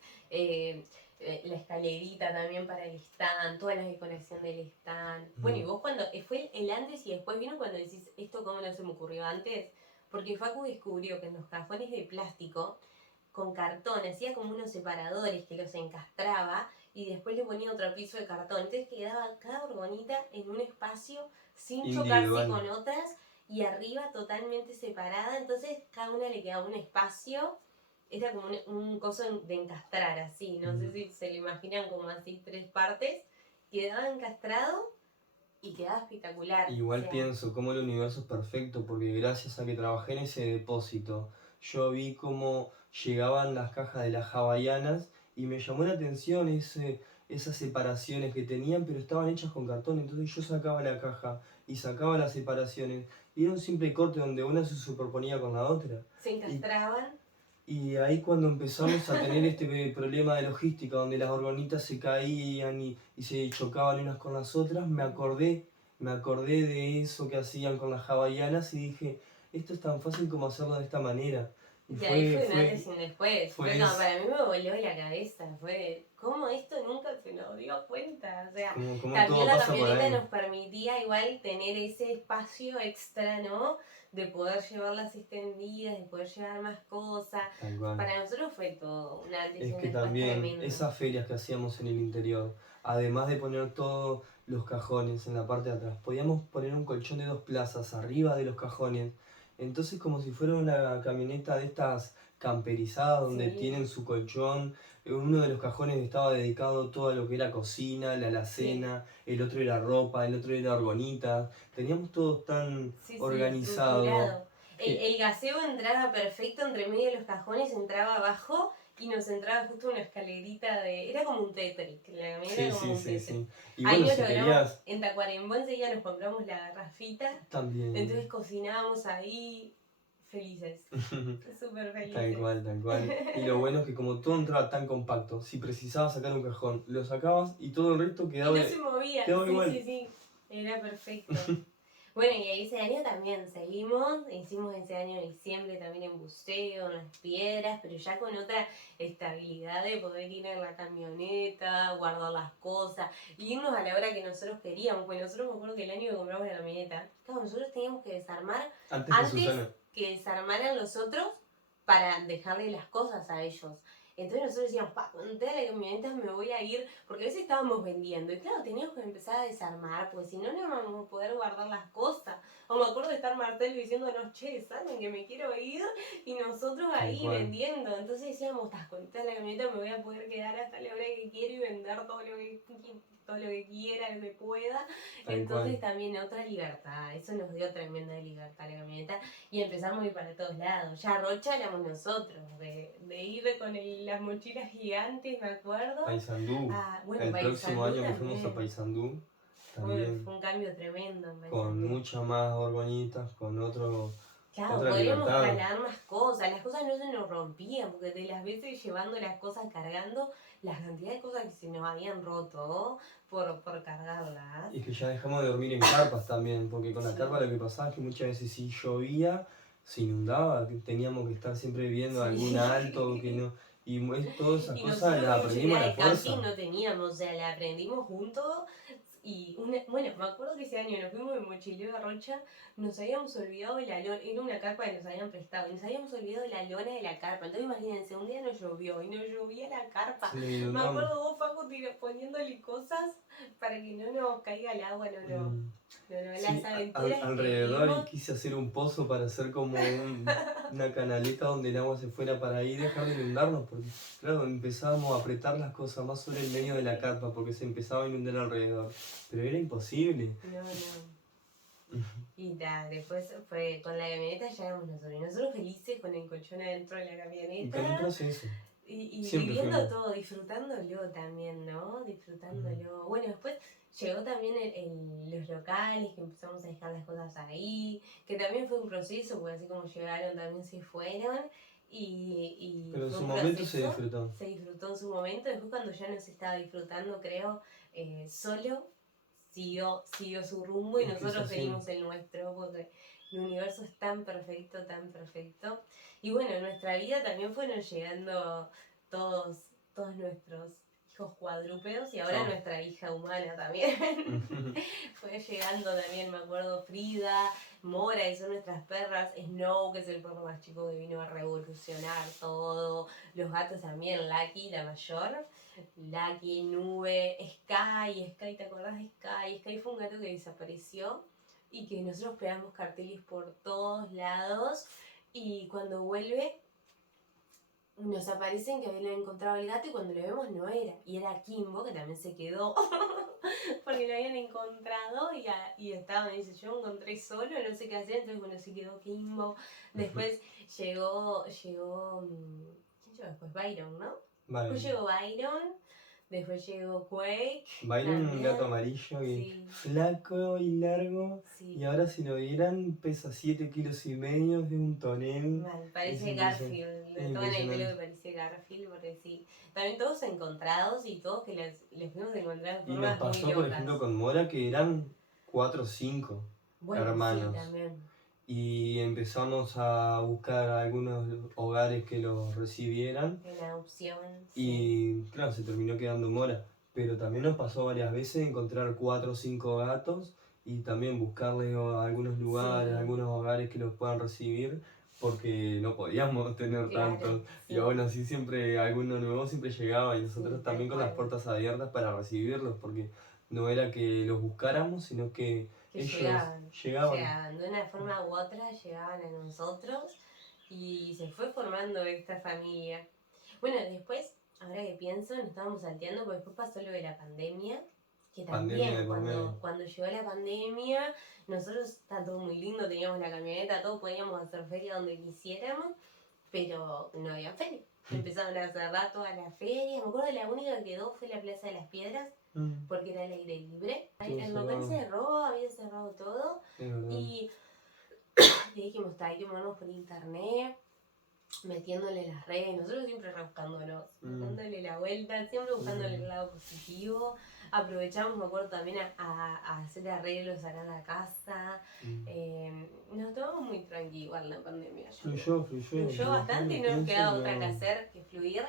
la escalerita también para el stand, toda la decoración del stand. Bueno, y vos cuando fue el antes y después vino cuando decís, ¿esto cómo no se me ocurrió antes? Porque Facu descubrió que en los cajones de plástico, con cartón, hacía como unos separadores que los encastraba y después le ponía otro piso de cartón. Entonces quedaba cada orgonita en un espacio sin chocarse con otras y arriba totalmente separada. Entonces cada una le quedaba un espacio. Era como un coso de encastrar así. No sé si se lo imaginan como así 3 partes. Quedaba encastrado y quedaba espectacular. Igual pienso cómo el universo es perfecto, porque gracias a que trabajé en ese depósito, yo vi cómo llegaban las cajas de las hawaianas y me llamó la atención esas separaciones que tenían, pero estaban hechas con cartón. Entonces yo sacaba la caja y sacaba las separaciones y era un simple corte donde una se superponía con la otra. Se encastraban. Y ahí cuando empezamos a tener este problema de logística, donde las orgonitas se caían y se chocaban unas con las otras, me acordé de eso que hacían con las hawaianas y dije, esto es tan fácil como hacerlo de esta manera. Y ahí fue un antes y un después. Fue como, para mí me voló la cabeza. Fue, ¿cómo esto nunca se nos dio cuenta? O sea, también la camioneta nos permitía igual tener ese espacio extra, ¿no? De poder llevarlas extendidas, de poder llevar más cosas. Para nosotros fue todo un antes y un después tremendo. Es que también esas ferias que hacíamos en el interior, además de poner todos los cajones en la parte de atrás, podíamos poner un colchón de 2 plazas arriba de los cajones. Entonces como si fuera una camioneta de estas camperizadas donde tienen su colchón. Uno de los cajones estaba dedicado todo a lo que era cocina, la alacena, el otro era ropa, el otro era orgonitas. Teníamos todo tan organizado. El gaseo entraba perfecto entre medio de los cajones, entraba abajo y nos entraba justo una escalerita de... Era como un Tetris, la camioneta era como un Tetris. Sí. Y ahí bueno, si logramos, en Tacuarembó enseguida nos compramos la garrafita. También. Entonces cocinábamos ahí felices. Súper felices. Tal cual. Y lo bueno es que como todo entraba tan compacto, si precisabas sacar un cajón, lo sacabas y todo el resto quedaba... Y no se movía. Sí. Era perfecto. Bueno, y ahí ese año también seguimos, hicimos ese año en diciembre también en buceo, en las piedras, pero ya con otra estabilidad de poder ir en la camioneta, guardar las cosas, y irnos a la hora que nosotros queríamos, pues nosotros me acuerdo que el año que compramos la camioneta, claro, nosotros teníamos que desarmar antes que desarmaran los otros para dejarle las cosas a ellos. Entonces nosotros decíamos, cuando tenga la camioneta me voy a ir, porque a veces estábamos vendiendo y claro, teníamos que empezar a desarmar, porque si no, no vamos a poder guardar las cosas. O me acuerdo de estar Martel diciéndonos, che, ¿saben que me quiero ir? Y nosotros ahí vendiendo. Entonces decíamos, cuando tenga la camioneta me voy a poder quedar hasta la hora que quiero y vender todo lo que quiera, lo que pueda. Entonces también otra libertad, eso nos dio tremenda libertad la camioneta y empezamos a ir para todos lados. Ya Rocha éramos nosotros, de ir con las mochilas gigantes, me acuerdo. Paysandú. Bueno, el próximo año que fuimos a Paysandú, también. Fue un cambio tremendo. Con muchas más orgonitas, con otro... Claro, podríamos trasladar más cosas, las cosas no se nos rompían, porque de las veces llevando las cosas, cargando, la cantidad de cosas que se nos habían roto por cargarlas. Y que ya dejamos de dormir en carpas también, porque con la carpa lo que pasaba es que muchas veces si llovía, se inundaba, teníamos que estar siempre viendo algún alto, que no... Y todas esas cosas las aprendimos a la fuerza. No teníamos, o sea, la aprendimos juntos. Y bueno, me acuerdo que ese año nos fuimos de mochileo a Rocha, nos habíamos olvidado de la lona, era una carpa que nos habían prestado, y nos habíamos olvidado de la lona de la carpa. Entonces imagínense, un día no llovió y no llovía la carpa. Sí, me acuerdo vos, Facu, poniéndole cosas para que no nos caiga el agua, las aventuras alrededor, y quise hacer un pozo para hacer como una canaleta donde el agua se fuera para ahí y dejar de inundarnos, porque claro, empezábamos a apretar las cosas más sobre el medio de la carpa porque se empezaba a inundar alrededor, pero era imposible. Y después fue con la camioneta ya éramos nosotros felices con el colchón adentro de la camioneta. Con un proceso. Y viviendo todo, disfrutándolo también, ¿no? Disfrutándolo. Bueno, después llegó también los locales, que empezamos a dejar las cosas ahí, que también fue un proceso, porque así como llegaron también se fueron. Pero en su momento se disfrutó. Se disfrutó en su momento, después cuando ya no se estaba disfrutando, creo, solo siguió su rumbo y nosotros seguimos el nuestro, porque el universo es tan perfecto, tan perfecto. Y bueno, en nuestra vida también fueron llegando todos nuestros hijos cuadrúpedos y ahora Oh. nuestra hija humana también. Fue llegando también, me acuerdo, Frida, Mora, que son nuestras perras, Snow, que es el perro más chico que vino a revolucionar todo, los gatos también, Lucky, la mayor, Lucky, Nube, Sky, ¿te acordás de Sky? Sky fue un gato que desapareció y que nosotros pegamos carteles por todos lados y cuando vuelve nos aparecen que habían encontrado el gato y cuando lo vemos no era. Y era Kimbo, que también se quedó porque lo habían encontrado y estaba, me dice, yo lo encontré solo, no sé qué hacer, entonces bueno, se quedó Kimbo. Después llegó, ¿quién llegó después? Byron, ¿no? Después llegó Byron, después llegó Quake. Byron, un también. gato amarillo y Sí. flaco y largo. Sí. Y ahora si lo vieran, pesa 7,5 kilos, es un tonel. Mal, parece Es Garfield, le toman el pelo que impresionante. parece Garfield, porque sí. También todos encontrados y todos que les fuimos a encontrar de Y nos formas pasó, muy por locas. ejemplo, con Mora, que eran 4 o 5 Bueno, hermanos. sí, también. Y empezamos a buscar algunos hogares que los recibieran. En adopción. Y claro, se terminó quedando Mora. Pero también nos pasó varias veces encontrar 4 o 5 gatos y también buscarles algunos lugares, Sí. algunos hogares que los puedan recibir, porque no podíamos tener Claro, tantos. sí. Y aún así siempre alguno nuevo siempre llegaba y nosotros Sí, también tal con las cual. puertas abiertas para recibirlos, porque no era que los buscáramos, sino que Que ellos llegaban. De una forma u otra llegaban a nosotros y se fue formando esta familia. Bueno, después, ahora que pienso, nos estábamos salteando porque después pasó lo de la pandemia, que Pandemia también de por medio. cuando llegó la pandemia, nosotros está todo muy lindo, teníamos la camioneta, todo, podíamos hacer feria donde quisiéramos, pero no había feria. Empezaron a cerrar todas las ferias. Me acuerdo de la única que quedó fue la Plaza de las Piedras, porque era el aire libre. El local cerró, había cerrado todo. Y dijimos, está, hay que movernos por internet, metiéndole las redes, nosotros siempre rebuscándonos, dándole la vuelta, siempre buscándole el lado positivo. Aprovechamos, me acuerdo también a hacer arreglos acá en la casa. Nos tomamos muy tranqui igual la pandemia. Fluyó bastante y no nos quedaba otra que hacer que fluir.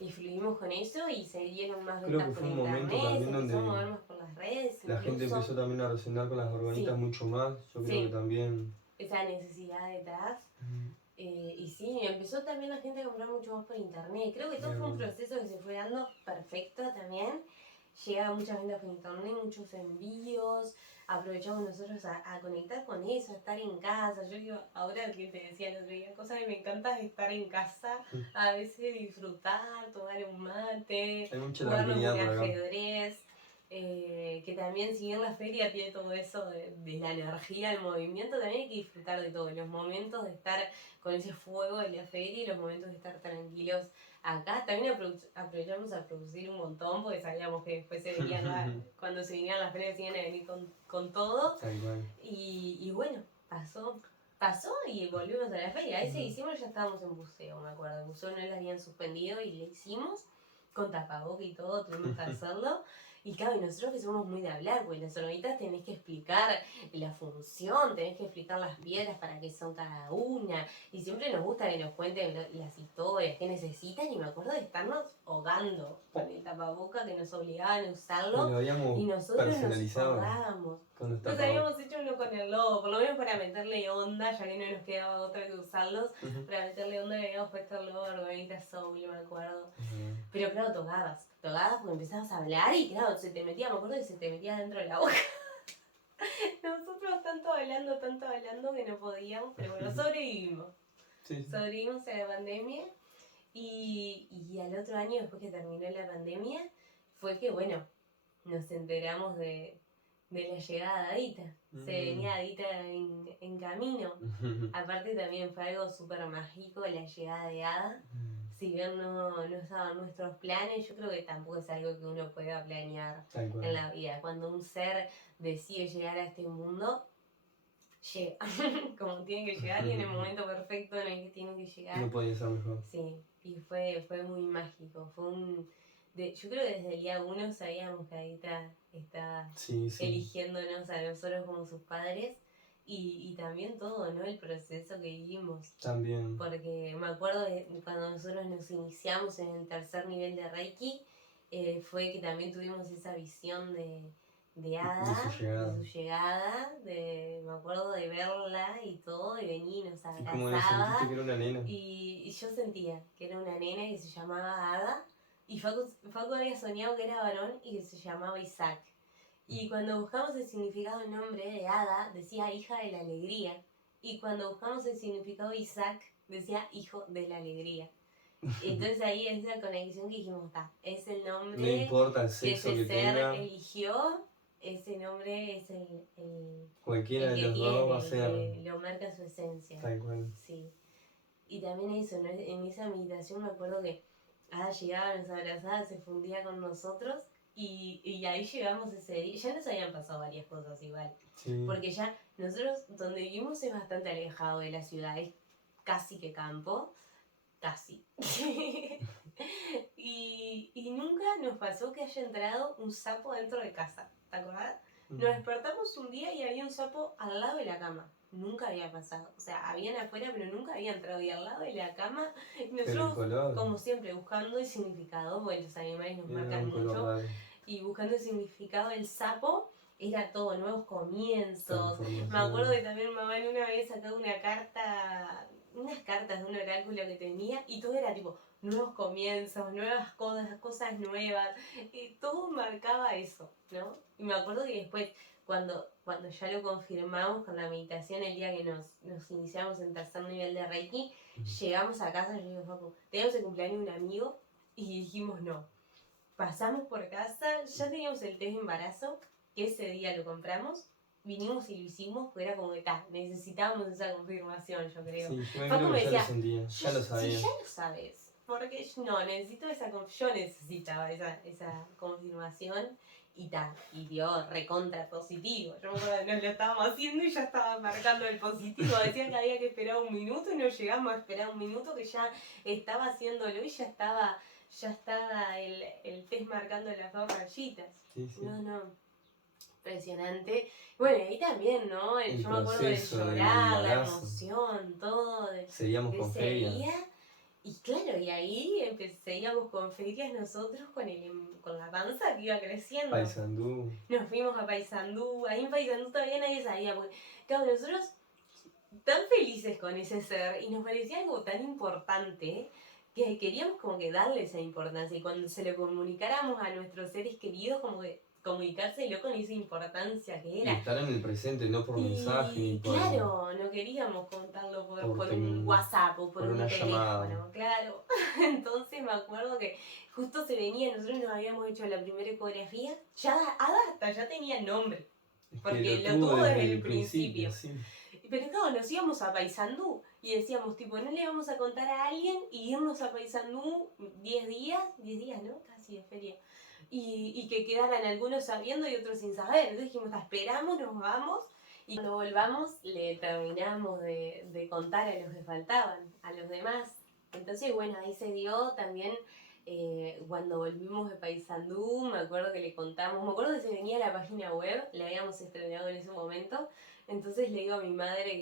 Y fluimos con eso y se dieron más ventas por internet, se empezó a mover más por las redes. La gente empezó también a resonar con las gorgonitas mucho más, yo creo que también... Esa necesidad detrás. Y sí, empezó también la gente a comprar mucho más por internet. Creo que todo fue un proceso que se fue dando perfecto también. Llegaba muchas ventas por internet, muchos envíos. Aprovechamos nosotros a conectar con eso, a estar en casa. Yo digo, ahora que te decía el otro día, cosa que me encanta es estar en casa, a veces disfrutar, tomar un mate, jugar un ajedrez. Que también si bien la feria tiene todo eso de la energía, el movimiento, también hay que disfrutar de todos los momentos de estar con ese fuego de la feria y los momentos de estar tranquilos acá. También aprovechamos a producir un montón porque sabíamos que después cuando se vinieran las ferias iban a venir con todo. Y bueno, pasó y volvimos a la feria. Ese diciembre ya estábamos en buceo, me acuerdo. El buceo no lo habían suspendido y lo hicimos con tapaboca y todo, tuvimos que hacerlo. Y claro, y nosotros que somos muy de hablar, porque las hormiguitas tenés que explicar la función, tenés que explicar las piedras para qué son cada una. Y siempre nos gusta que nos cuenten las historias que necesitan. Y me acuerdo de estarnos ahogando con el tapaboca que nos obligaban a usarlo. Y nosotros nos ahogábamos. Entonces habíamos hecho uno con el logo, por lo menos para meterle onda, ya que no nos quedaba otra que usarlos. Para meterle onda le habíamos puesto el logo de Orgonita Soul, me acuerdo. Pero claro, tocabas porque empezabas a hablar y claro, se te metía, me acuerdo que se te metía dentro de la boca. Nosotros tanto hablando que no podíamos, pero bueno, sobrevivimos. Sobrevivimos a la pandemia y al otro año, después que terminó la pandemia, fue que bueno, nos enteramos de la llegada de Adita. Se venía Adita en camino. Aparte también fue algo súper mágico la llegada de Ada. Si bien no estaban nuestros planes, yo creo que tampoco es algo que uno pueda planear en la vida. Cuando un ser decide llegar a este mundo, llega. Como tiene que llegar y en el momento perfecto en el que tiene que llegar. No podía ser mejor. Sí, y fue muy mágico. Yo creo que desde el día 1 sabíamos que Adita estaba eligiéndonos a nosotros como sus padres. Y también todo, ¿no? El proceso que vivimos. También. Porque me acuerdo de cuando nosotros nos iniciamos en el tercer nivel de Reiki, fue que también tuvimos esa visión de De Hada, su llegada. de su llegada, me acuerdo de verla y todo, y venía y nos ¿Y cómo lo sentiste abrazaba, que era una nena? y yo sentía que era una nena que se llamaba Hada, y Facu había soñado que era varón y que se llamaba Isaac. Y cuando buscamos el significado del nombre de Hada, decía hija de la alegría, y cuando buscamos el significado de Isaac, decía hijo de la alegría. Entonces ahí es la conexión que dijimos, está, es el No nombre importa el que sexo ese que ser tenga, eligió, ese nombre es el cualquiera de que los dos va a tiene, el ser que lo marca su esencia. tal cual. Sí. Y también eso, ¿no? En esa meditación me acuerdo que Ada llegaba, nos abrazaba, se fundía con nosotros y ahí llegamos ese día. Ya nos habían pasado varias cosas igual. Sí. Porque ya nosotros donde vivimos es bastante alejado de la ciudad, es casi que campo. Casi. y nunca nos pasó que haya entrado un sapo dentro de casa, ¿te acordás? Nos despertamos un día y había un sapo al lado de la cama. Nunca había pasado. O sea, habían afuera, pero nunca había entrado. Y al lado de la cama, nosotros, como siempre, buscando el significado, porque los animales nos marcan mucho. Y buscando el significado del sapo, era todo, nuevos comienzos. Me acuerdo que también mamá en una vez sacó una carta, unas cartas de un oráculo que tenía, y todo era tipo nuevos comienzos, nuevas cosas nuevas, y todo marcaba eso, ¿no? Y me acuerdo que después, cuando ya lo confirmamos con la meditación, el día que nos iniciamos en tercer nivel de Reiki, llegamos a casa, yo digo, Facu, teníamos el cumpleaños de un amigo, y dijimos no. Pasamos por casa, ya teníamos el test de embarazo, que ese día lo compramos, vinimos y lo hicimos, porque era como que necesitábamos esa confirmación, yo creo. Sí, yo Facu me decía, ya lo sentía, ya lo sabía. Si ya lo sabes, porque no, yo necesitaba esa confirmación y dio recontra positivo. Yo me acuerdo que nos lo estábamos haciendo y ya estaba marcando el positivo, decían que había que esperar un minuto y no llegamos a esperar un minuto, que ya estaba haciéndolo y ya estaba el test marcando las 2 rayitas. Sí, sí. No, impresionante. Bueno, ahí también, ¿no? Yo me acuerdo de llorar, la emoción, todo. Seguíamos con ferias. Y claro, y ahí seguíamos con ferias nosotros con la panza que iba creciendo. Paysandú. Nos fuimos a Paysandú. Ahí en Paysandú todavía nadie sabía. Porque, claro, nosotros tan felices con ese ser y nos parecía algo tan importante que queríamos como que darle esa importancia, y cuando se lo comunicáramos a nuestros seres queridos, como que comunicárselo con esa importancia que era. Y estar en el presente, no por mensaje ni por... Claro, no queríamos contarlo por un WhatsApp o por un teléfono, llamada. Claro. Entonces me acuerdo que justo se venía, nosotros nos habíamos hecho la primera ecografía, ya Ada ya tenía nombre, porque lo tuvo desde el principio. Sí. Pero claro, nos íbamos a Paysandú y decíamos, tipo, no le vamos a contar a alguien y irnos a Paysandú 10 días, ¿no? Casi de feria. Y que quedaran algunos sabiendo y otros sin saber. Entonces dijimos, esperamos, nos vamos, y cuando volvamos le terminamos de contar a los que faltaban, a los demás. Entonces, bueno, ahí se dio también... cuando volvimos de Paysandú, me acuerdo que le contamos, me acuerdo que se venía a la página web, la habíamos estrenado en ese momento, entonces le digo a mi madre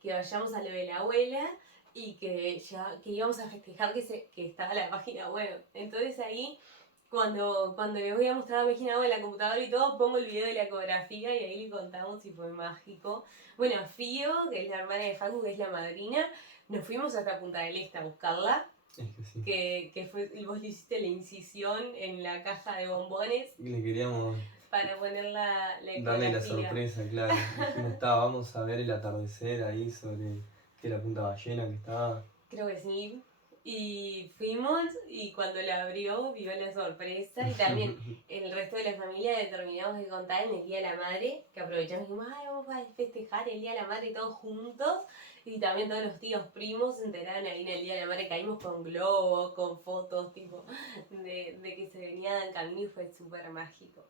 que vayamos a lo de la abuela y que íbamos a festejar que estaba la página web. Entonces ahí, cuando le voy a mostrar la página web de la computadora y todo, pongo el video de la ecografía y ahí le contamos y fue mágico. Bueno, Fío, que es la hermana de Facu, que es la madrina, nos fuimos hasta Punta del Este a buscarla. Es que sí. Que vos le hiciste la incisión en la caja de bombones. Le queríamos... Para poner la darle la sorpresa, claro. Dijimos, vamos a ver el atardecer ahí sobre la Punta Ballena que estaba. Creo que sí. Y fuimos y cuando la abrió vio la sorpresa, y también el resto de la familia le terminamos de contar en el Día de la Madre, que aprovechamos y dijimos, vamos a festejar el Día de la Madre todos juntos, y también todos los tíos primos se enteraron ahí en el Día de la Madre, caímos con globos, con fotos tipo de que se venía en camino y fue súper mágico.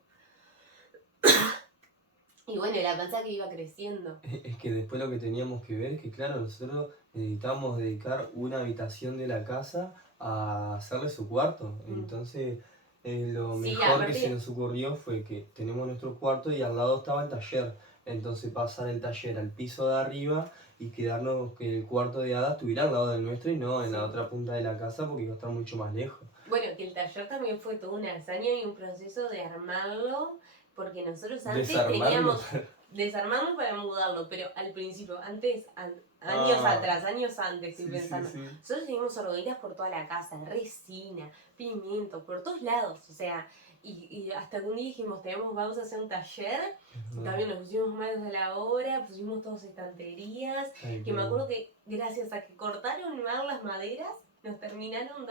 Y bueno, la panza que iba creciendo. Es que después lo que teníamos que ver es que, claro, nosotros necesitábamos dedicar una habitación de la casa a hacerle su cuarto. Entonces, lo mejor que se nos ocurrió fue que tenemos nuestro cuarto y al lado estaba el taller. Entonces, pasar el taller al piso de arriba y quedarnos que el cuarto de Ada estuviera al lado del nuestro y no en la otra punta de la casa porque iba a estar mucho más lejos. Bueno, que el taller también fue toda una hazaña y un proceso de armarlo, porque nosotros antes teníamos desarmarlo para mudarlo, pero al principio, años antes, estoy pensando, nosotros teníamos hormiguitas por toda la casa, resina, pimiento, por todos lados, o sea, y hasta que un día dijimos, vamos a hacer un taller, también nos pusimos manos a la obra, pusimos todas estanterías, que me acuerdo que gracias a que cortaron mal las maderas, nos terminaron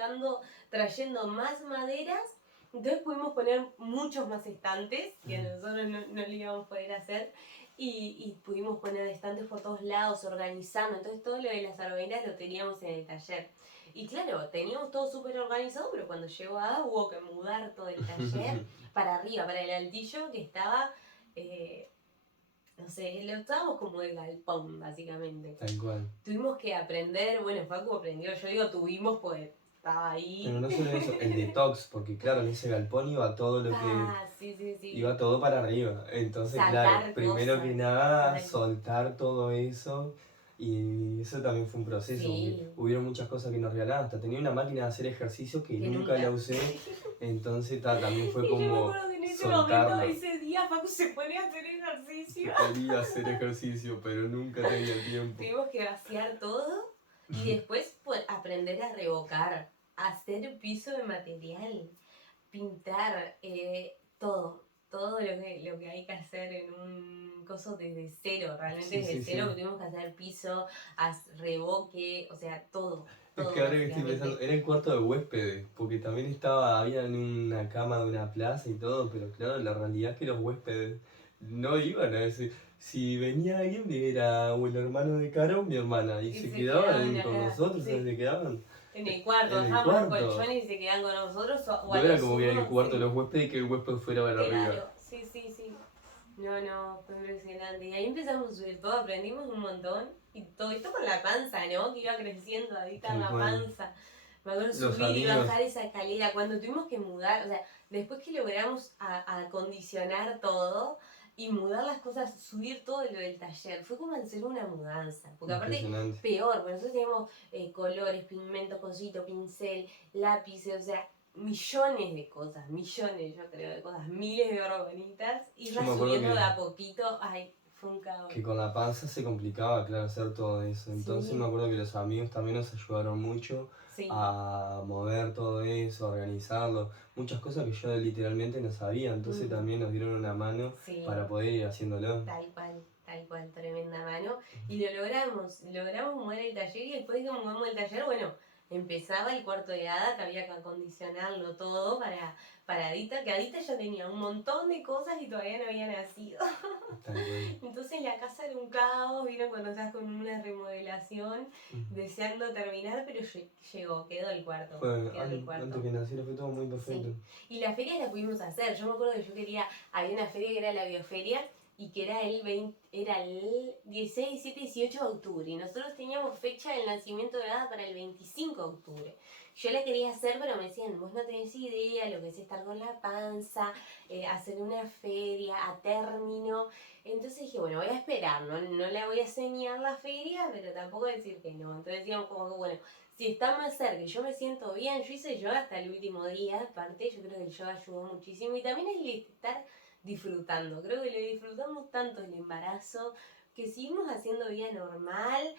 trayendo más maderas, entonces pudimos poner muchos más estantes, que nosotros no lo íbamos a poder hacer, y pudimos poner estantes por todos lados, organizando, entonces todo lo de las arboledas lo teníamos en el taller. Y claro, teníamos todo súper organizado, pero cuando llegó Ada hubo que mudar todo el taller para arriba, para el altillo que estaba, no sé, lo estábamos como de galpón, básicamente. Tal cual. Tuvimos que aprender, bueno, Facu aprendió, yo digo tuvimos, pues estaba ahí. Pero no solo eso, el detox, porque claro, en ese galpón iba todo lo que... Sí. Iba todo para arriba. Entonces, Sacar claro, primero cosas, que nada, soltar todo eso. Y eso también fue un proceso. Sí. Hubieron muchas cosas que nos regalaban. Hasta tenía una máquina de hacer ejercicio que nunca la usé. Entonces, también fue como yo me acuerdo que en ese soltarla. momento, ese día, Facu se pone a hacer ejercicio. Quería hacer ejercicio, pero nunca tenía tiempo. Tuvimos que vaciar todo y después pues, aprender a revocar, hacer piso de material, pintar, todo lo que hay que hacer en un coso desde cero, realmente desde cero, que tuvimos que hacer piso, revoque, o sea, todo. Es que ahora que estoy pensando, era el cuarto de huéspedes, porque también había en una cama de una plaza y todo, pero claro, la realidad es que los huéspedes no iban a ese. Si venía alguien, era o el hermano de Caro o mi hermana, y se quedaban con nosotros, se quedaban. En el cuarto, dejábamos los colchones y se quedaban con nosotros. No era como que era el cuarto de los huéspedes y que el huésped fuera para arriba. Sí. No, fue impresionante. Y ahí empezamos a subir todo, aprendimos un montón. Y todo esto con la panza, ¿no? Que iba creciendo ahorita la panza. Me acuerdo subir y bajar esa escalera. Cuando tuvimos que mudar, o sea, después que logramos acondicionar todo y mudar las cosas, subir todo lo del taller, fue como hacer una mudanza. Porque aparte, peor, porque nosotros teníamos colores, pigmento, cosito, pincel, lápices, o sea, millones de cosas, yo creo, de cosas, miles de bonitas. Iba subiendo de a poquito, fue un caos. Que con la panza se complicaba, claro, hacer todo eso. Entonces me acuerdo que los amigos también nos ayudaron mucho a mover todo eso, a organizarlo. Muchas cosas que yo literalmente no sabía, entonces también nos dieron una mano para poder ir haciéndolo. Tal cual, tremenda mano. Y lo logramos mover el taller y después de que movemos el taller, bueno, empezaba el cuarto de Ada, que había que acondicionarlo todo para Adita, que Adita ya tenía un montón de cosas y todavía no había nacido. Entonces la casa era un caos, vieron cuando estás con una remodelación, deseando terminar, pero quedó el cuarto. Antes que naciera fue todo muy perfecto. Sí. Y la feria la pudimos hacer, yo me acuerdo que había una feria que era la bioferia, y que era el 16, 17, 18 de octubre. Y nosotros teníamos fecha del nacimiento de Ada para el 25 de octubre. Yo la quería hacer, pero me decían, vos no tenés idea lo que es estar con la panza, hacer una feria a término. Entonces dije, bueno, voy a esperar, no la voy a enseñar la feria, pero tampoco decir que no. Entonces decíamos como que, bueno, si está más cerca y yo me siento bien, yo hice yoga hasta el último día, aparte, yo creo que el yoga ayudó muchísimo. Y también el estar disfrutando. Creo que lo disfrutamos tanto el embarazo que seguimos haciendo vida normal,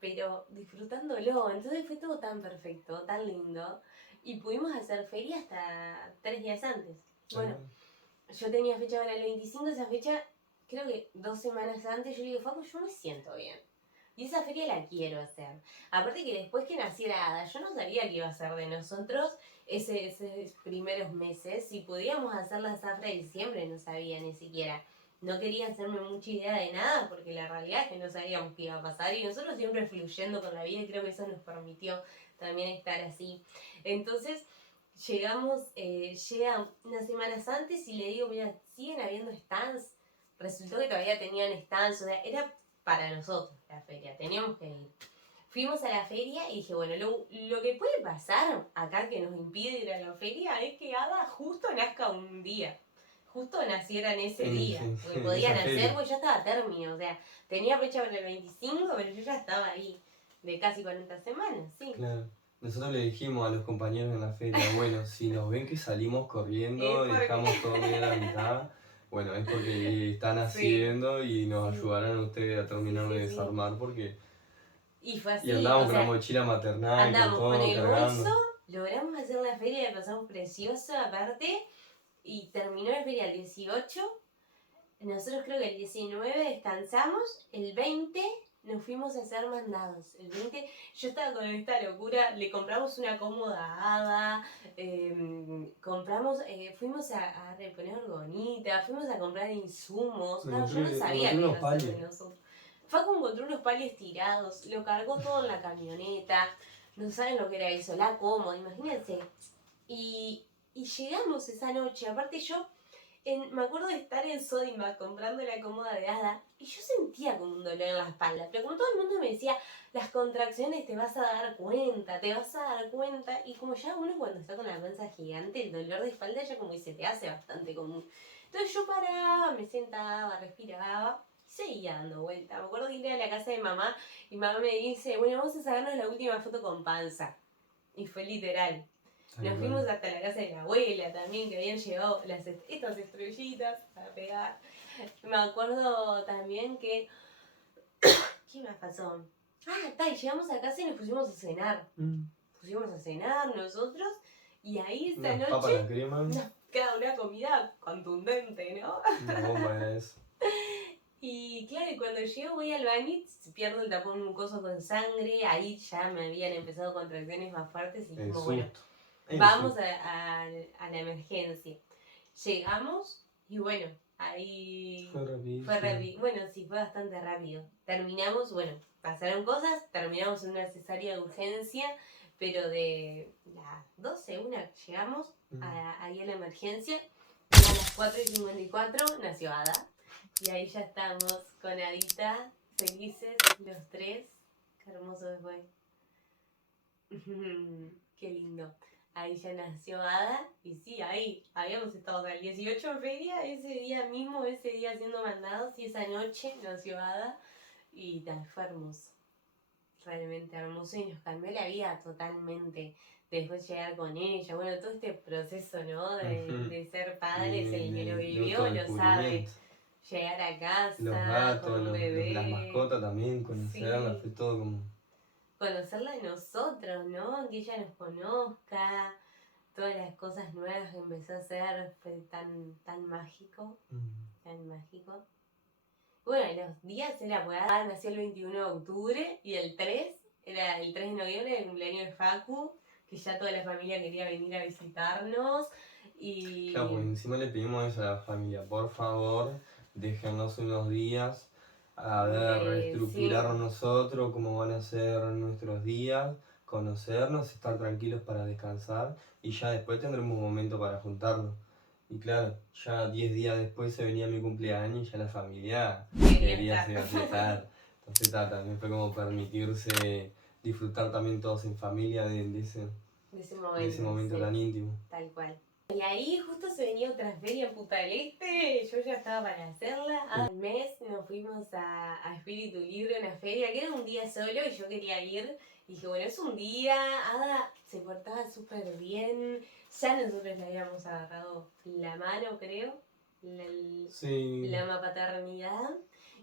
pero disfrutándolo. Entonces fue todo tan perfecto, tan lindo. Y pudimos hacer feria hasta 3 días antes. Bueno, yo tenía fecha para el 25, esa fecha, creo que 2 semanas antes, yo le digo, Facu, yo me siento bien. Y esa feria la quiero hacer. Aparte que después que naciera Ada, yo no sabía qué iba a ser de nosotros esos primeros meses. Si podíamos hacer la zafra de diciembre, no sabía ni siquiera. No quería hacerme mucha idea de nada, porque la realidad es que no sabíamos qué iba a pasar. Y nosotros siempre fluyendo con la vida, y creo que eso nos permitió también estar así. Entonces, llega unas semanas antes y le digo, mira, siguen habiendo stands. Resultó que todavía tenían stands, o sea, era para nosotros la feria, teníamos que ir. Fuimos a la feria y dije, bueno, lo que puede pasar acá que nos impide ir a la feria es que Ada justo nazca un día. Justo naciera en ese día. Porque podía nacer, porque ya estaba término. O sea, tenía fecha para el 25, pero yo ya estaba ahí de casi 40 semanas, sí. Claro. Nosotros le dijimos a los compañeros en la feria, bueno, si nos ven que salimos corriendo, Es porque- dejamos todo medio a la mitad, bueno, es porque están Sí, haciendo y nos sí, ayudaron ustedes a terminar de sí. desarmar porque... Y fue Y así, andábamos o con la sea, mochila maternal, con andamos con todo el bolso, cargando. logramos hacer la feria, la pasamos preciosa aparte, y terminó la feria el 18. Nosotros creo que el 19 descansamos, el 20 nos fuimos a hacer mandados. El 20 yo estaba con esta locura, le compramos una cómoda hada, fuimos a reponer orgonita, fuimos a comprar insumos. Claro, yo no Me sabía encontré qué iba unos a hacer de palios. nosotros. Facu encontró unos palios tirados, lo cargó todo en la camioneta. No saben lo que era eso, la cómoda, imagínense. Y llegamos esa noche, aparte yo me acuerdo de estar en Sodimac comprando la cómoda de hada y yo sentía como un dolor en la espalda, pero como todo el mundo me decía, las contracciones te vas a dar cuenta, te vas a dar cuenta, y como ya uno cuando está con la panza gigante, el dolor de espalda ya como que se te hace bastante común. Entonces yo paraba, me sentaba, respiraba y seguía dando vuelta. Me acuerdo que iré a la casa de mamá y mamá me dice, bueno, vamos a sacarnos la última foto con panza. Y fue literal. Nos fuimos hasta la casa de la abuela también, que habían llevado estas estrellitas para pegar. Me acuerdo también que... ¿Qué más pasó? Ah, está, y llegamos a casa y nos pusimos a cenar. Pusimos a cenar nosotros y ahí esa Unas noche... papas a la crema. Queda una comida contundente, ¿no? Una bomba era eso. Y claro, cuando llego voy al baño, pierdo el tapón mucoso con sangre, ahí ya me habían empezado contracciones más fuertes y dijimos, bueno, vamos a la emergencia. Llegamos y bueno, ahí fue rapidísimo. fue rápido. Bueno, sí, fue bastante rápido. Terminamos, bueno, pasaron cosas, terminamos en una cesárea de urgencia, pero de las 12, una llegamos ahí a la emergencia. Y a las 4:54 nació Ada. Y ahí ya estamos con Adita, felices los tres. Qué hermoso fue. Qué lindo. Ahí ya nació Ada. Y sí, ahí habíamos estado hasta el 18 en feria, ese día mismo, ese día haciendo mandados. Y esa noche nació Ada. Y tal, fue hermoso. Realmente hermoso. Y nos cambió la vida totalmente. Después llegar con ella. Bueno, todo este proceso, ¿no? De ser padres, el que lo vivió lo sabe. Llegar a casa, los gatos, con un bebé. las mascotas también, conocerlas, Sí. fue todo como... Conocerla de nosotros, ¿no? Que ella nos conozca, todas las cosas nuevas que empezó a hacer, fue tan mágico, tan mágico. Bueno, los días era, pues nació el 21 de octubre y el 3 era el 3 de noviembre, el cumpleaños de Facu, que ya toda la familia quería venir a visitarnos. Y... Claro, pues encima le pedimos eso a la familia, por favor, déjenos unos días a ver, reestructurarnos nosotros, cómo van a ser nuestros días, conocernos, estar tranquilos para descansar y ya después tendremos un momento para juntarnos. Y claro, ya 10 días después se venía mi cumpleaños y ya la familia quería estar. Entonces también fue como permitirse disfrutar también todos en familia de ese momento tan íntimo. Tal cual. Y ahí justo se venía otra feria en Punta del Este, yo ya estaba para hacerla. Al mes nos fuimos a Espíritu Libre, una feria que era un día solo y yo quería ir. Y dije, bueno, es un día, Ada se portaba súper bien, ya nosotros le habíamos agarrado la mano, creo, la paternidad.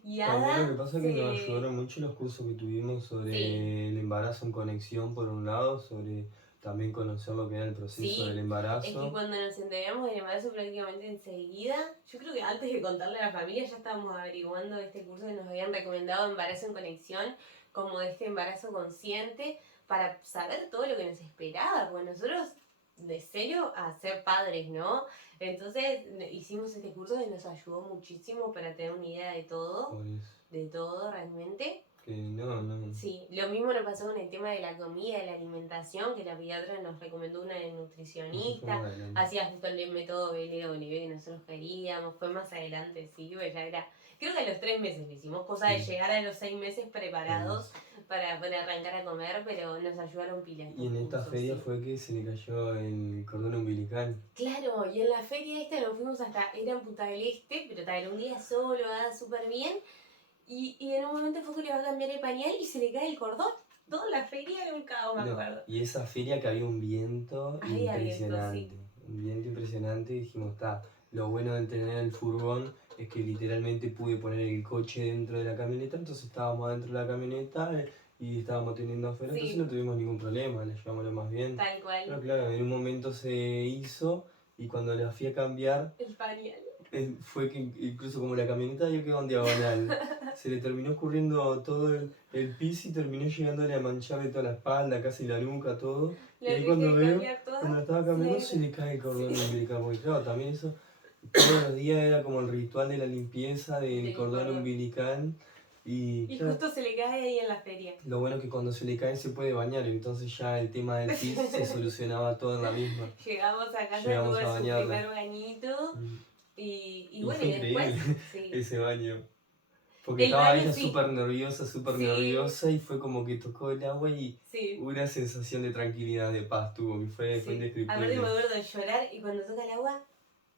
Y Ada lo que pasa es que nos ayudaron mucho los cursos que tuvimos sobre el embarazo en conexión, por un lado, sobre también conocer lo que era el proceso del embarazo. Es que cuando nos enteramos del embarazo prácticamente enseguida, yo creo que antes de contarle a la familia ya estábamos averiguando este curso que nos habían recomendado, embarazo en conexión, como este embarazo consciente, para saber todo lo que nos esperaba, porque nosotros de cero a ser padres, ¿no? Entonces hicimos este curso que nos ayudó muchísimo para tener una idea de todo realmente. Sí, lo mismo nos pasó con el tema de la comida, de la alimentación, que la pediatra nos recomendó una nutricionista, hacía justo el método BLW que nosotros queríamos, fue más adelante, sí, pues ya era, creo que a los 3 meses lo hicimos, cosa de llegar a los 6 meses preparados para arrancar a comer, pero nos ayudaron pilas. Y en esta feria fue que se le cayó el cordón umbilical. Claro, y en la feria esta nos fuimos era en Punta del Este, pero era un día solo, súper bien. Y en un momento fue que le va a cambiar el pañal y se le cae el cordón. Toda la feria era un caos, me No, acuerdo. y esa feria que había un viento Había viento, impresionante. sí. Un viento impresionante y dijimos, está, lo bueno de tener el furgón es que literalmente pude poner el coche dentro de la camioneta, entonces estábamos dentro de la camioneta y estábamos teniendo afuera, entonces no Sí, tuvimos ningún problema, la llevamos lo más bien. tal Pero cual. claro, en un momento se hizo y cuando la fui a cambiar, El pañal. fue que incluso como la camioneta había quedado en diagonal, se le terminó escurriendo todo el piso y terminó llegándole a mancharle toda la espalda, casi la nuca, todo. Y La ahí tuviste cuando que veo, cambiar cuando toda. la estaba cambiando, se Claro. le cae el cordón Sí. umbilical. Porque claro, también eso, todos los días era como el ritual de la limpieza del Del cordón cordón. umbilical. Y Y claro, justo se le cae ahí en la feria. lo bueno es que cuando se le cae se puede bañar, entonces ya el tema del pis se solucionaba todo en la misma. Llegamos a casa, Llegamos tuve a su bañarla. primer bañito. Mm. Y Y bueno, fue y increíble después, sí. ese baño. Porque El estaba baño ella sí. súper Sí, nerviosa y fue como que tocó el agua y sí. una sensación de tranquilidad, de paz tuvo, que fue Sí, aparte me indescriptible. acuerdo de llorar y cuando toca el agua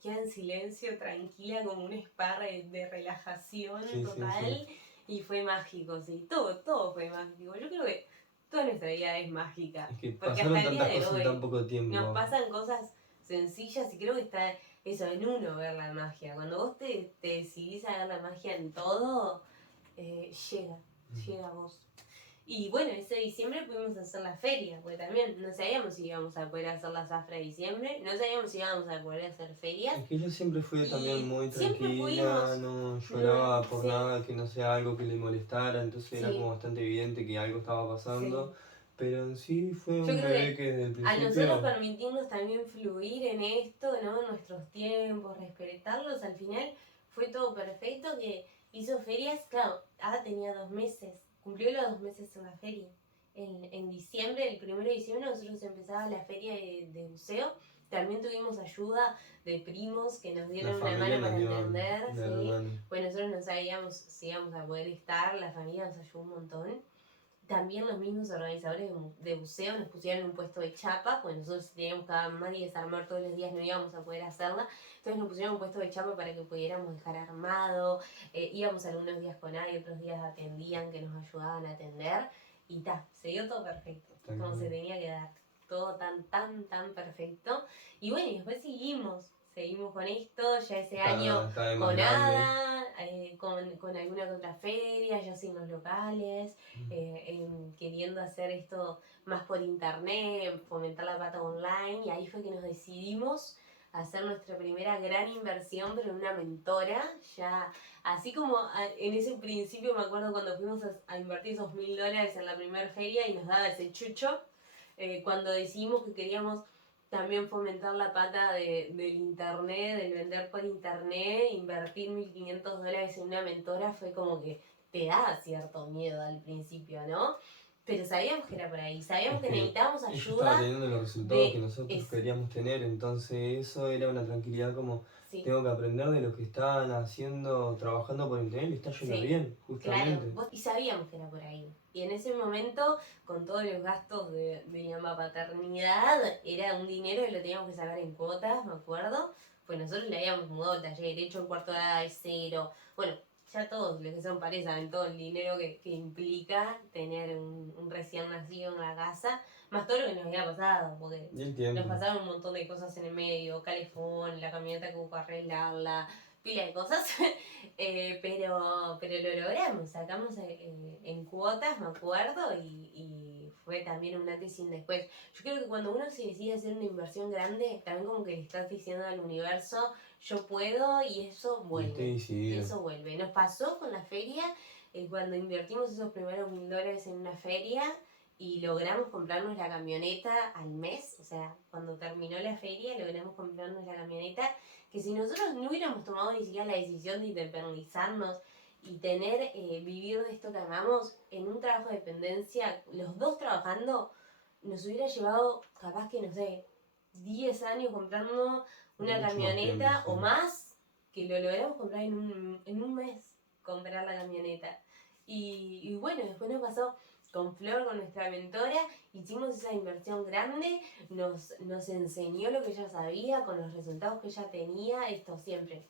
queda en silencio, tranquila, como un spa de relajación Sí, sí, sí. total y fue mágico, sí, todo fue mágico. Yo creo que toda nuestra vida es mágica, Es que porque hasta pasaron el día tantas de cosas en tan hoy poco nos tiempo. pasan cosas sencillas y creo que está eso en uno ver la magia. Cuando vos te decidís a ver la magia en todo, llega a vos. Y bueno, ese diciembre pudimos hacer la feria, porque también no sabíamos si íbamos a poder hacer la zafra de diciembre, no sabíamos si íbamos a poder hacer ferias, Es que yo siempre fui también y muy siempre tranquila, pudimos. no lloraba por Sí, nada que no sea algo que le molestara, entonces era como sí, bastante evidente que algo estaba pasando. sí. Pero en sí fue Yo un creo bebé que que desde el a nosotros principio. permitirnos también fluir en esto, ¿no? Nuestros tiempos, respetarlos, al final fue todo perfecto, que hizo ferias, claro, tenía 2 meses, cumplió los 2 meses en la feria. En diciembre, el 1 de diciembre, nosotros empezaba la feria de buceo. También tuvimos ayuda de primos que nos La dieron una familia mano nos para dio entender, una ¿sí? mano. Pues nosotros no sabíamos si íbamos a poder estar, la familia nos ayudó un montón. También los mismos organizadores de buceo nos pusieron un puesto de chapa, pues nosotros teníamos que armar y desarmar todos los días, no íbamos a poder hacerla. Entonces nos pusieron un puesto de chapa para que pudiéramos dejar armado. Íbamos algunos días con nadie, otros días atendían, que nos ayudaban a atender. Y se dio todo perfecto, como se tenía que dar. Todo tan perfecto. Y bueno, y después seguimos con esto, ya ese año Cada vez más con grande. Ada, con alguna que otra feria, ya sin los locales, queriendo hacer esto más por internet, fomentar la pata online, y ahí fue que nos decidimos a hacer nuestra primera gran inversión, pero en una mentora, ya así como en ese principio me acuerdo cuando fuimos a invertir esos $1000 en la primera feria y nos daba ese chucho, cuando decidimos que queríamos también fomentar la pata del internet, del vender por internet, invertir $1500 en una mentora fue como que te da cierto miedo al principio, ¿no? Pero sabíamos que era por ahí, Es sabíamos que que necesitábamos ella estaba ayuda teniendo los resultados que de nosotros eso. queríamos tener, entonces eso era una tranquilidad como Sí, tengo que aprender de lo que están haciendo, trabajando por internet, y está yendo sí, bien, claro. justamente. Y sabíamos que era por ahí. Y en ese momento, con todos los gastos de la paternidad, era un dinero que lo teníamos que sacar en cuotas, me acuerdo. Pues nosotros le habíamos mudado al taller, hecho en cuarto grado de cero. Bueno, ya todos los que son pareja saben todo el dinero que implica tener un recién nacido en la casa, más todo lo que nos había pasado, porque Y el nos tiempo. pasaron un montón de cosas en el medio, calefón, la camioneta que hubo que arreglarla, pila de cosas. Pero lo logramos, sacamos en cuotas, me acuerdo, y fue también un antes y un después. Yo creo que cuando uno se decide hacer una inversión grande, también como que le estás diciendo al universo, yo puedo, y eso Y estoy vuelve. Y decidido. eso vuelve. Nos pasó con la feria, cuando invertimos esos primeros $1000 en una feria y logramos comprarnos la camioneta al mes, o sea, cuando terminó la feria logramos comprarnos la camioneta, que si nosotros no hubiéramos tomado ni siquiera la decisión de independizarnos y vivir de esto que amamos en un trabajo de dependencia, los dos trabajando, nos hubiera llevado capaz que, no sé, 10 años comprando una Mucho más tiempo, camioneta sí. o más, que lo logramos comprar en un mes, comprar la camioneta. Y bueno, después nos pasó con Flor, con nuestra mentora, hicimos esa inversión grande, nos enseñó lo que ella sabía, con los resultados que ella tenía, esto siempre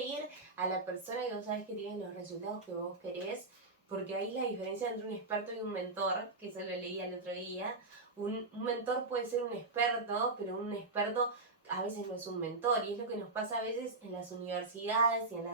ir a la persona que vos sabés que tiene los resultados que vos querés, porque ahí la diferencia entre un experto y un mentor, que eso lo leí el otro día, un mentor puede ser un experto, pero un experto a veces no es un mentor, y es lo que nos pasa a veces en las universidades y en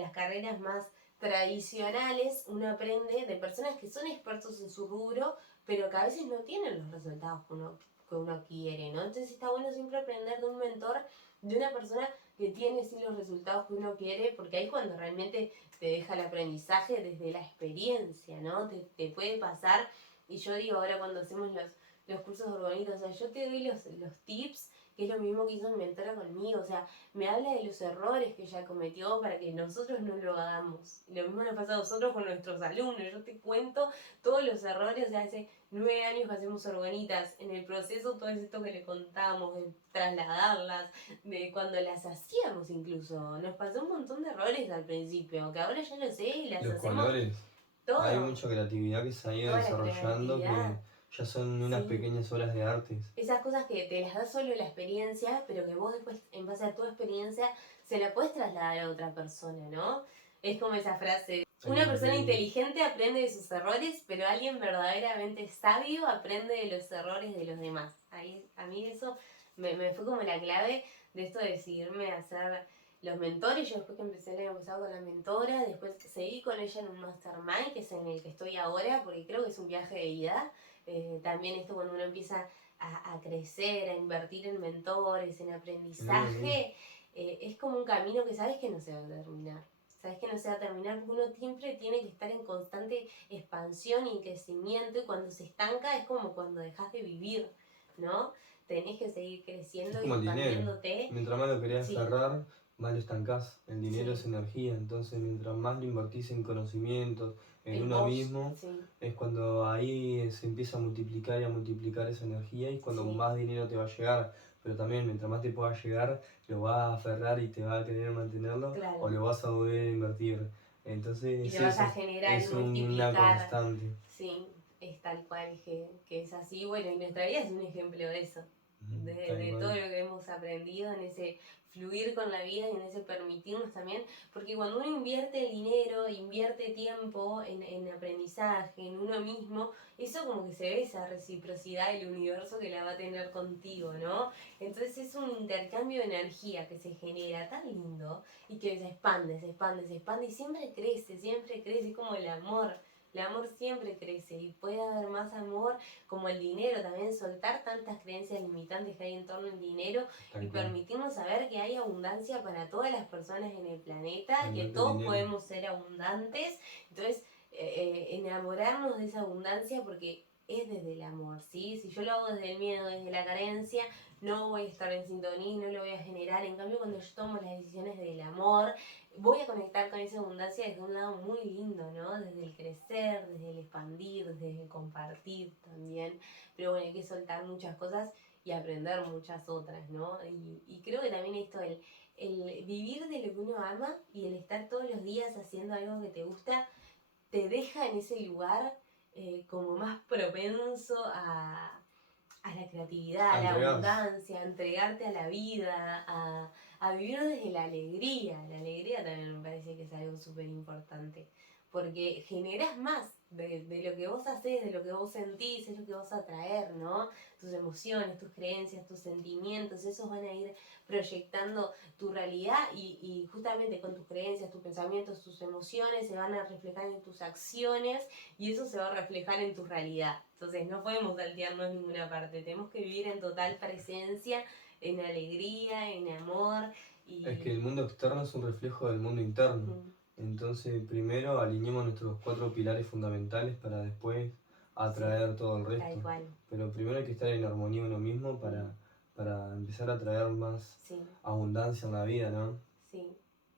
las carreras más tradicionales. Uno aprende de personas que son expertos en su rubro, pero que a veces no tienen los resultados que uno quiere, ¿no? Entonces está bueno siempre aprender de un mentor, de una persona que tiene sí los resultados que uno quiere, porque ahí es cuando realmente te deja el aprendizaje desde la experiencia, ¿no? Te puede pasar, y yo digo ahora cuando hacemos los cursos de Urbanita, o sea, yo te doy los tips, que es lo mismo que hizo mi mentora conmigo, o sea, me habla de los errores que ella cometió para que nosotros no lo hagamos. Lo mismo nos pasa a nosotros con nuestros alumnos, yo te cuento todos los errores, o sea, hace 9 años que hacemos Orgonitas, en el proceso todo esto que le contamos, de trasladarlas, de cuando las hacíamos incluso, nos pasó un montón de errores al principio, que ahora ya lo sé y las Los hacemos colores, hay todo, mucha creatividad que se ha ido toda la desarrollando creatividad. que ya son unas Sí, pequeñas obras de arte. esas cosas que te las da solo la experiencia, pero que vos después, en base a tu experiencia, se la puedes trasladar a otra persona, ¿no? Es como esa frase, una persona inteligente aprende de sus errores, pero alguien verdaderamente sabio aprende de los errores de los demás. Ahí, a mí eso me fue como la clave de esto de decidirme a hacer los mentores. Yo después que empecé el año pasado con la mentora, después seguí con ella en un mastermind, que es en el que estoy ahora, porque creo que es un viaje de ida. También esto cuando uno empieza a crecer, a invertir en mentores, en aprendizaje, es como un camino que sabes que no se va a terminar. Sabes que no se va a terminar porque uno siempre tiene que estar en constante expansión y crecimiento, y cuando se estanca es como cuando dejas de vivir, ¿no? Tenés que seguir creciendo Es y como el dinero. expandiéndote. Mientras más lo querés Sí, aferrar, más lo estancás. El dinero sí, es energía, entonces mientras más lo invertís en conocimientos, en en uno vos, mismo, sí, es cuando ahí se empieza a multiplicar y a multiplicar esa energía, y cuando sí, más dinero te va a llegar. Pero también mientras más te pueda llegar, lo vas a aferrar y te va a querer mantenerlo, o claro. lo vas a volver a invertir. Entonces Y es lo vas a eso, generar y es una multiplicar. constante. Sí, es tal cual que es así. Bueno, y nuestra vida es un ejemplo de eso, Tal de todo cual. lo que hemos aprendido en ese fluir con la vida y en ese permitirnos también, porque cuando uno invierte el dinero, invierte tiempo en aprendizaje, en uno mismo, eso como que se ve esa reciprocidad del universo que la va a tener contigo, ¿no? Entonces es un intercambio de energía que se genera tan lindo y que se expande, se expande, se expande y siempre crece, como el amor. El amor siempre crece y puede haber más amor, como el dinero también, soltar tantas creencias limitantes que hay en torno al dinero y Tal cual. permitirnos saber que hay abundancia para todas las personas en el planeta, Al que igual que el todos dinero. podemos ser abundantes. Entonces, enamorarnos de esa abundancia porque es desde el amor, ¿sí? Si yo lo hago desde el miedo, desde la carencia, no voy a estar en sintonía, no lo voy a generar. En cambio, cuando yo tomo las decisiones del amor, voy a conectar con esa abundancia desde un lado muy lindo, ¿no? Desde el crecer, desde el expandir, desde el compartir también. Pero bueno, hay que soltar muchas cosas y aprender muchas otras, ¿no? Y creo que también esto, el vivir de lo que uno ama y el estar todos los días haciendo algo que te gusta, te deja en ese lugar como más propenso a la creatividad, A a la entregarse. abundancia, a entregarte a la vida, a vivir desde la alegría. La alegría también me parece que es algo súper importante, porque generas más de lo que vos hacés, de lo que vos sentís, es lo que vas a traer, ¿no? Tus emociones, tus creencias, tus sentimientos, esos van a ir proyectando tu realidad y justamente con tus creencias, tus pensamientos, tus emociones se van a reflejar en tus acciones y eso se va a reflejar en tu realidad. Entonces no podemos saltearnos en ninguna parte, tenemos que vivir en total presencia, en alegría, en amor. Es que el mundo externo es un reflejo del mundo interno. Entonces, primero alineemos nuestros 4 pilares fundamentales para después atraer todo el Tal resto. cual. Pero primero hay que estar en armonía uno mismo para empezar a traer más Sí, abundancia en la vida, ¿no? sí.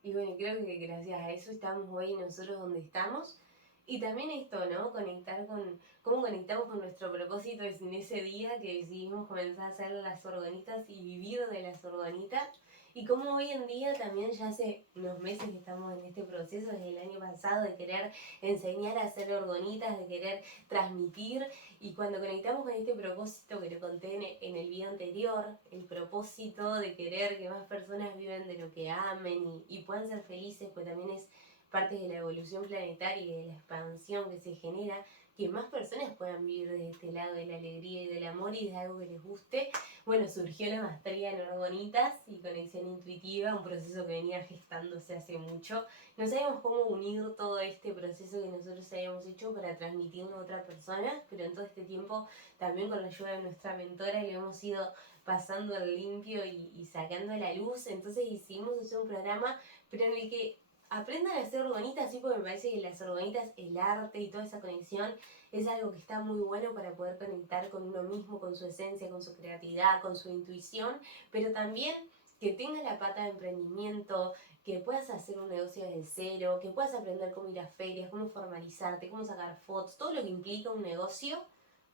Y bueno, creo que gracias a eso estamos hoy nosotros donde estamos. Y también esto, ¿no? Conectar con, cómo conectamos con nuestro propósito es en ese día que decidimos comenzar a hacer las orgonitas y vivir de las orgonitas. Y cómo hoy en día también ya hace unos meses que estamos en este proceso, desde el año pasado, de querer enseñar a hacer orgonitas, de querer transmitir. Y cuando conectamos con este propósito que lo conté en el video anterior, el propósito de querer que más personas vivan de lo que amen y puedan ser felices, pues también es parte de la evolución planetaria y de la expansión que se genera, que más personas puedan vivir de este lado de la alegría y del amor y de algo que les guste. Bueno, surgió la maestría en orgonitas y conexión intuitiva, un proceso que venía gestándose hace mucho. No sabíamos cómo unir todo este proceso que nosotros habíamos hecho para transmitirlo a otra persona, pero en todo este tiempo, también con la ayuda de nuestra mentora, le hemos ido pasando el limpio y sacando a la luz. Entonces hicimos hacer un programa, pero en el que aprendan a hacer orgonitas, sí, porque me parece que las orgonitas, el arte y toda esa conexión es algo que está muy bueno para poder conectar con uno mismo, con su esencia, con su creatividad, con su intuición, pero también que tenga la pata de emprendimiento, que puedas hacer un negocio desde cero, que puedas aprender cómo ir a ferias, cómo formalizarte, cómo sacar fotos, todo lo que implica un negocio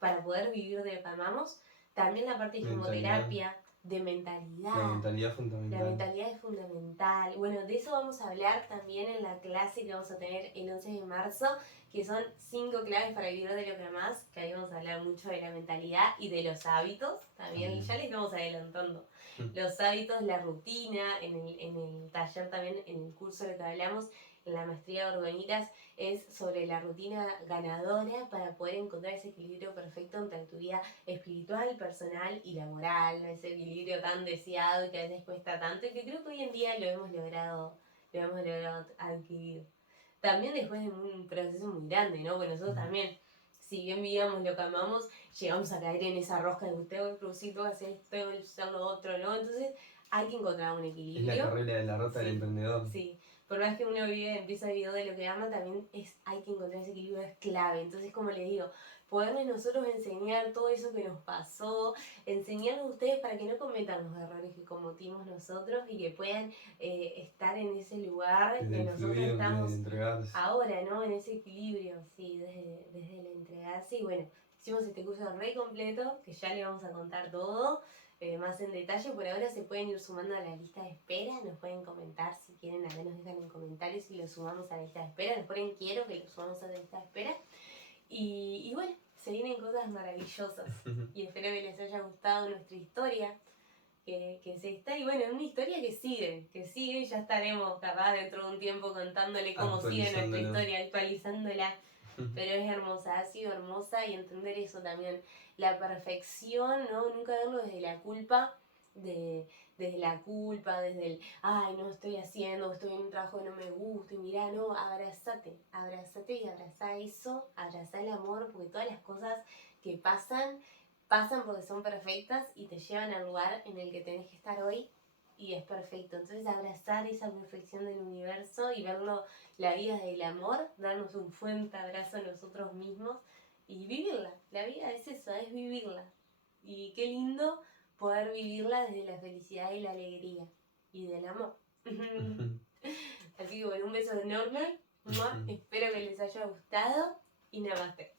para poder vivir de lo que amamos. También la parte de gemoterapia, de mentalidad. La mentalidad fundamental. La mentalidad es fundamental. Bueno, de eso vamos a hablar también en la clase que vamos a tener el 11 de marzo, que son 5 claves para vivir de lo que amás, que ahí vamos a hablar mucho de la mentalidad y de los hábitos. También ya les estamos adelantando. Los hábitos, la rutina, en el taller también, en el curso de lo que hablamos, en la maestría de orgonitas, es sobre la rutina ganadora para poder encontrar ese equilibrio perfecto entre tu vida espiritual, personal y laboral, ese equilibrio tan deseado y que a veces cuesta tanto y que creo que hoy en día lo hemos logrado adquirir. También después de un proceso muy grande, ¿no? Porque nosotros también, si bien vivíamos lo que amamos, llegamos a caer en esa rosca de usted voy a producir, tengo que hacer esto, tengo que hacer lo otro, ¿no? Entonces hay que encontrar un equilibrio. Es la carrera de la rata del emprendedor. Sí, por más que uno empieza a vivir de lo que ama, también hay que encontrar ese equilibrio, es clave. Entonces, como les digo, poderles nosotros enseñar todo eso que nos pasó, enseñarles a ustedes para que no cometan los errores que cometimos nosotros y que puedan estar en ese lugar que nosotros estamos ahora, ¿no? En ese equilibrio, sí, desde el entregarse. Y bueno, hicimos este curso re completo, que ya le vamos a contar todo. Más en detalle, por ahora se pueden ir sumando a la lista de espera, nos pueden comentar si quieren, a ver, nos dejan en comentarios si lo sumamos a la lista de espera, nos ponen quiero que lo sumamos a la lista de espera y bueno, se vienen cosas maravillosas y espero que les haya gustado nuestra historia, que es esta, y bueno, es una historia que sigue, ya estaremos capaz dentro de un tiempo contándole cómo sigue nuestra historia, actualizándola. Pero es hermosa, ha sido hermosa y entender eso también, la perfección, ¿no? Nunca verlo desde la culpa, desde el, ay, no estoy haciendo, estoy en un trabajo que no me gusta, y mirá, no, abrázate y abrazá eso, abrazá el amor, porque todas las cosas que pasan porque son perfectas y te llevan al lugar en el que tenés que estar hoy y es perfecto. Entonces abrazar esa perfección del universo y verlo, la vida del amor, darnos un fuerte abrazo a nosotros mismos y vivirla. La vida es eso, es vivirla. Y qué lindo poder vivirla desde la felicidad y la alegría y del amor. Así que bueno, un beso enorme. Espero que les haya gustado y namaste.